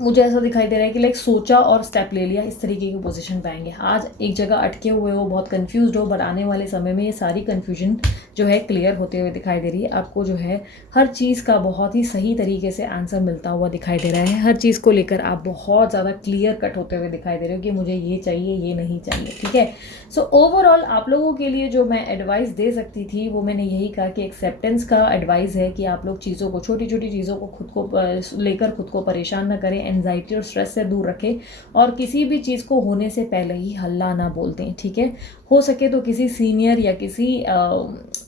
मुझे ऐसा दिखाई दे रहा है कि लाइक सोचा और स्टेप ले लिया, इस तरीके की पोजीशन पे आएंगे। आज एक जगह अटके हुए हो, बहुत कंफ्यूज्ड हो, बट आने वाले समय में ये सारी कंफ्यूजन जो है क्लियर होते हुए दिखाई दे रही है। आपको जो है हर चीज़ का बहुत ही सही तरीके से आंसर मिलता हुआ दिखाई दे रहा है। हर चीज़ को लेकर आप बहुत ज़्यादा क्लियर कट होते हुए दिखाई दे रहे हो कि मुझे ये चाहिए, ये नहीं चाहिए। ठीक है, सो ओवरऑल आप लोगों के लिए जो मैं एडवाइस दे सकती थी वो मैंने यही कहा कि एक्सेप्टेंस का एडवाइस है कि आप लोग चीज़ों को, छोटी छोटी चीज़ों को खुद को लेकर खुद को परेशान न करें, एंजाइटी और स्ट्रेस से दूर रखें और किसी भी चीज़ को होने से पहले ही हल्ला ना बोल दें। ठीक है, हो सके तो किसी सीनियर या किसी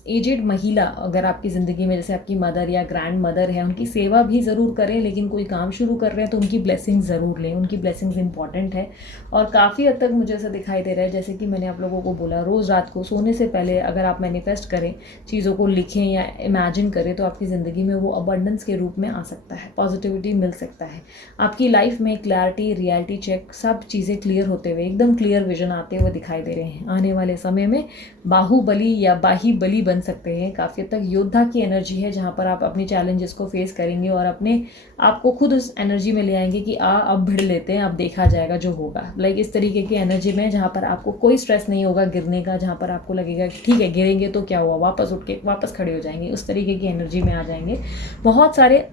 एजेड महिला अगर आपकी ज़िंदगी में, जैसे आपकी मदर या ग्रैंड मदर है, उनकी सेवा भी ज़रूर करें, लेकिन कोई काम शुरू कर रहे हैं तो उनकी ब्लेसिंग ज़रूर लें, उनकी ब्लेसिंग्स इंपॉर्टेंट है। और काफ़ी हद तक मुझे ऐसा दिखाई दे रहा है, जैसे कि मैंने आप लोगों को बोला, रोज़ रात को सोने से पहले अगर आप मैनिफेस्ट करें, चीज़ों को लिखें या इमेजिन करें, तो आपकी ज़िंदगी में वो अबंडेंस के रूप में आ सकता है, पॉजिटिविटी मिल सकता है। आपकी लाइफ में क्लैरिटी, रियलिटी चेक, सब चीज़ें क्लियर होते हुए, एकदम क्लियर विजन आते हुए दिखाई दे रहे हैं। आने वाले समय में बाहुबली या बाहीबली बन सकते हैं। काफ़ी हद तक योद्धा की एनर्जी है, जहाँ पर आप अपनी चैलेंजेस को फेस करेंगे और अपने आप को खुद उस एनर्जी में ले आएंगे कि अब भिड़ लेते हैं, अब देखा जाएगा जो होगा। लाइक इस तरीके की एनर्जी में जहाँ पर आपको कोई स्ट्रेस नहीं होगा गिरने का, जहाँ पर आपको लगेगा कि ठीक है गिरेंगे तो क्या हुआ, वापस उठ के वापस खड़े हो जाएंगे, उस तरीके की एनर्जी में आ जाएंगे। बहुत सारे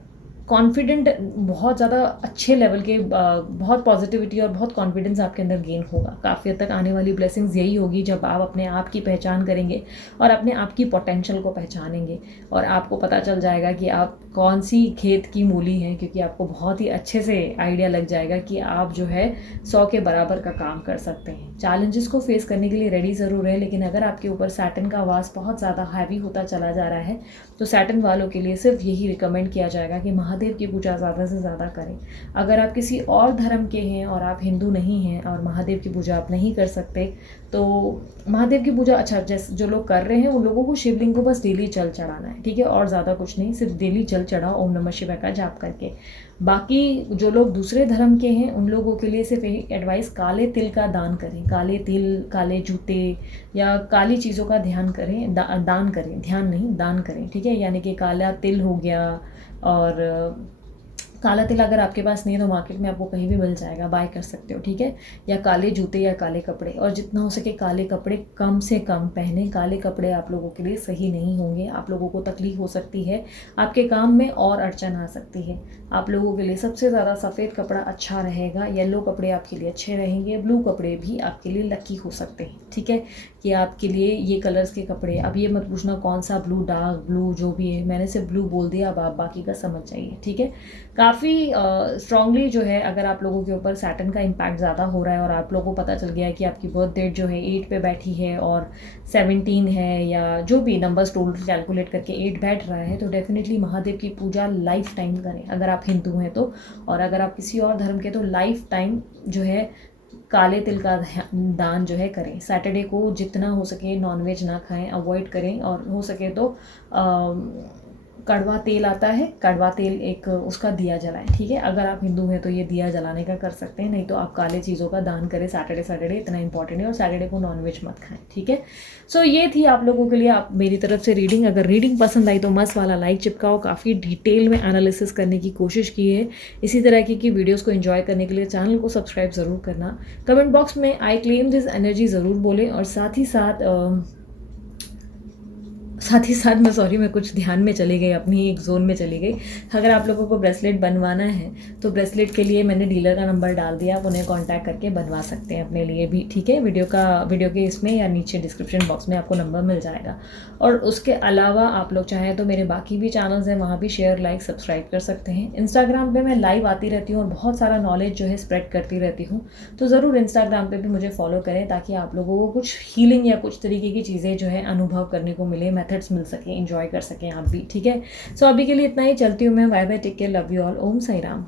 कॉन्फिडेंट, बहुत ज़्यादा अच्छे लेवल के, बहुत पॉजिटिविटी और बहुत कॉन्फिडेंस आपके अंदर गेन होगा। काफ़ी हद तक आने वाली ब्लेसिंग्स यही होगी जब आप अपने आप की पहचान करेंगे और अपने आप की पोटेंशियल को पहचानेंगे, और आपको पता चल जाएगा कि आप कौन सी खेत की मूली हैं, क्योंकि आपको बहुत ही अच्छे से आइडिया लग जाएगा कि आप जो है 100 के बराबर का काम कर सकते हैं। चैलेंजेस को फेस करने के लिए रेडी ज़रूर है, लेकिन अगर आपके ऊपर सैटर्न का वास बहुत ज़्यादा हैवी होता चला जा रहा है, तो सैटर्न वालों के लिए सिर्फ यही रिकमेंड किया जाएगा कि महादेव की पूजा ज़्यादा से ज़्यादा करें। अगर आप किसी और धर्म के हैं और आप हिंदू नहीं हैं और महादेव की पूजा आप नहीं कर सकते, तो महादेव की पूजा, अच्छा जैसे जो लोग कर रहे हैं उन लोगों को शिवलिंग को बस डेली जल चढ़ाना है, ठीक है, और ज़्यादा कुछ नहीं, सिर्फ डेली जल चढ़ाओ ओम नमः शिवाय का जाप करके। बाकी जो लोग दूसरे धर्म के हैं उन लोगों के लिए सिर्फ यही एडवाइस, काले तिल का दान करें, काले तिल, काले जूते या काली चीज़ों का ध्यान करें, दान करें, ध्यान नहीं दान करें, ठीक है। यानी कि काला तिल हो गया, और काला तिल अगर आपके पास नहीं है तो मार्केट में आपको कहीं भी मिल जाएगा, बाय कर सकते हो, ठीक है। या काले जूते या काले कपड़े, और जितना हो सके काले कपड़े कम से कम पहने। काले कपड़े आप लोगों के लिए सही नहीं होंगे, आप लोगों को तकलीफ हो सकती है, आपके काम में और अड़चन आ सकती है। आप लोगों के लिए सबसे ज़्यादा सफ़ेद कपड़ा अच्छा रहेगा, येलो कपड़े आपके लिए अच्छे रहेंगे, ब्लू कपड़े भी आपके लिए लकी हो सकते हैं, ठीक है, कि आपके लिए ये कलर्स के कपड़े। अब ये मत पूछना कौन सा ब्लू, डार्क ब्लू, जो भी है, मैंने सिर्फ ब्लू बोल दिया, अब आप बाकी का समझ जाइए, ठीक है। काफ़ी स्ट्रांगली जो है, अगर आप लोगों के ऊपर सैटर्न का इम्पैक्ट ज़्यादा हो रहा है और आप लोगों को पता चल गया है कि आपकी बर्थ डेट जो है 8 पे बैठी है और 17 है, या जो भी नंबर्स टोटल कैलकुलेट करके 8 बैठ रहा है, तो डेफिनेटली महादेव की पूजा लाइफ टाइम करें अगर आप हिंदू हैं तो। और अगर आप किसी और धर्म के तो लाइफ टाइम जो है काले तिल का दान जो है करें। सैटरडे को जितना हो सके नॉनवेज ना खाएं, अवॉइड करें, और हो सके तो कड़वा तेल आता है, कड़वा तेल एक उसका दिया जलाएं, ठीक है। अगर आप हिंदू हैं तो ये दिया जलाने का कर सकते हैं, नहीं तो आप काले चीज़ों का दान करें। सैटरडे इतना इंपॉर्टेंट है, और सैटरडे को नॉनवेज मत खाएं, ठीक है। सो ये थी आप लोगों के लिए आप मेरी तरफ से रीडिंग। अगर रीडिंग पसंद आई तो मस्त वाला लाइक चिपकाओ, काफ़ी डिटेल में एनालिसिस करने की कोशिश की है। इसी तरह की वीडियोज़ को एंजॉय करने के लिए चैनल को सब्सक्राइब ज़रूर करना। कमेंट बॉक्स में आई क्लेम दिस एनर्जी ज़रूर बोलें, और साथ ही साथ मैं कुछ ध्यान में चली गई, अपनी एक जोन में चली गई। अगर आप लोगों को ब्रेसलेट बनवाना है तो ब्रेसलेट के लिए मैंने डीलर का नंबर डाल दिया, आप उन्हें कांटेक्ट करके बनवा सकते हैं अपने लिए भी, ठीक है। वीडियो के इसमें या नीचे डिस्क्रिप्शन बॉक्स में आपको नंबर मिल जाएगा। और उसके अलावा आप लोग चाहें तो मेरे बाकी भी चैनल्स हैं, वहाँ भी शेयर, लाइक, सब्सक्राइब कर सकते हैं। इंस्टाग्राम पर मैं लाइव आती रहती हूँ और बहुत सारा नॉलेज जो है स्प्रेड करती रहती हूँ, तो ज़रूर इंस्टाग्राम पर भी मुझे फॉलो करें, ताकि आप लोगों को कुछ हीलिंग या कुछ तरीके की चीज़ें जो है अनुभव करने को मिले, मेथड्स मिल सके, एंजॉय कर सकें आप भी, ठीक है। सो अभी के लिए इतना ही, चलती हूँ मैं, bye bye, take care, love you all, Om Sai Ram.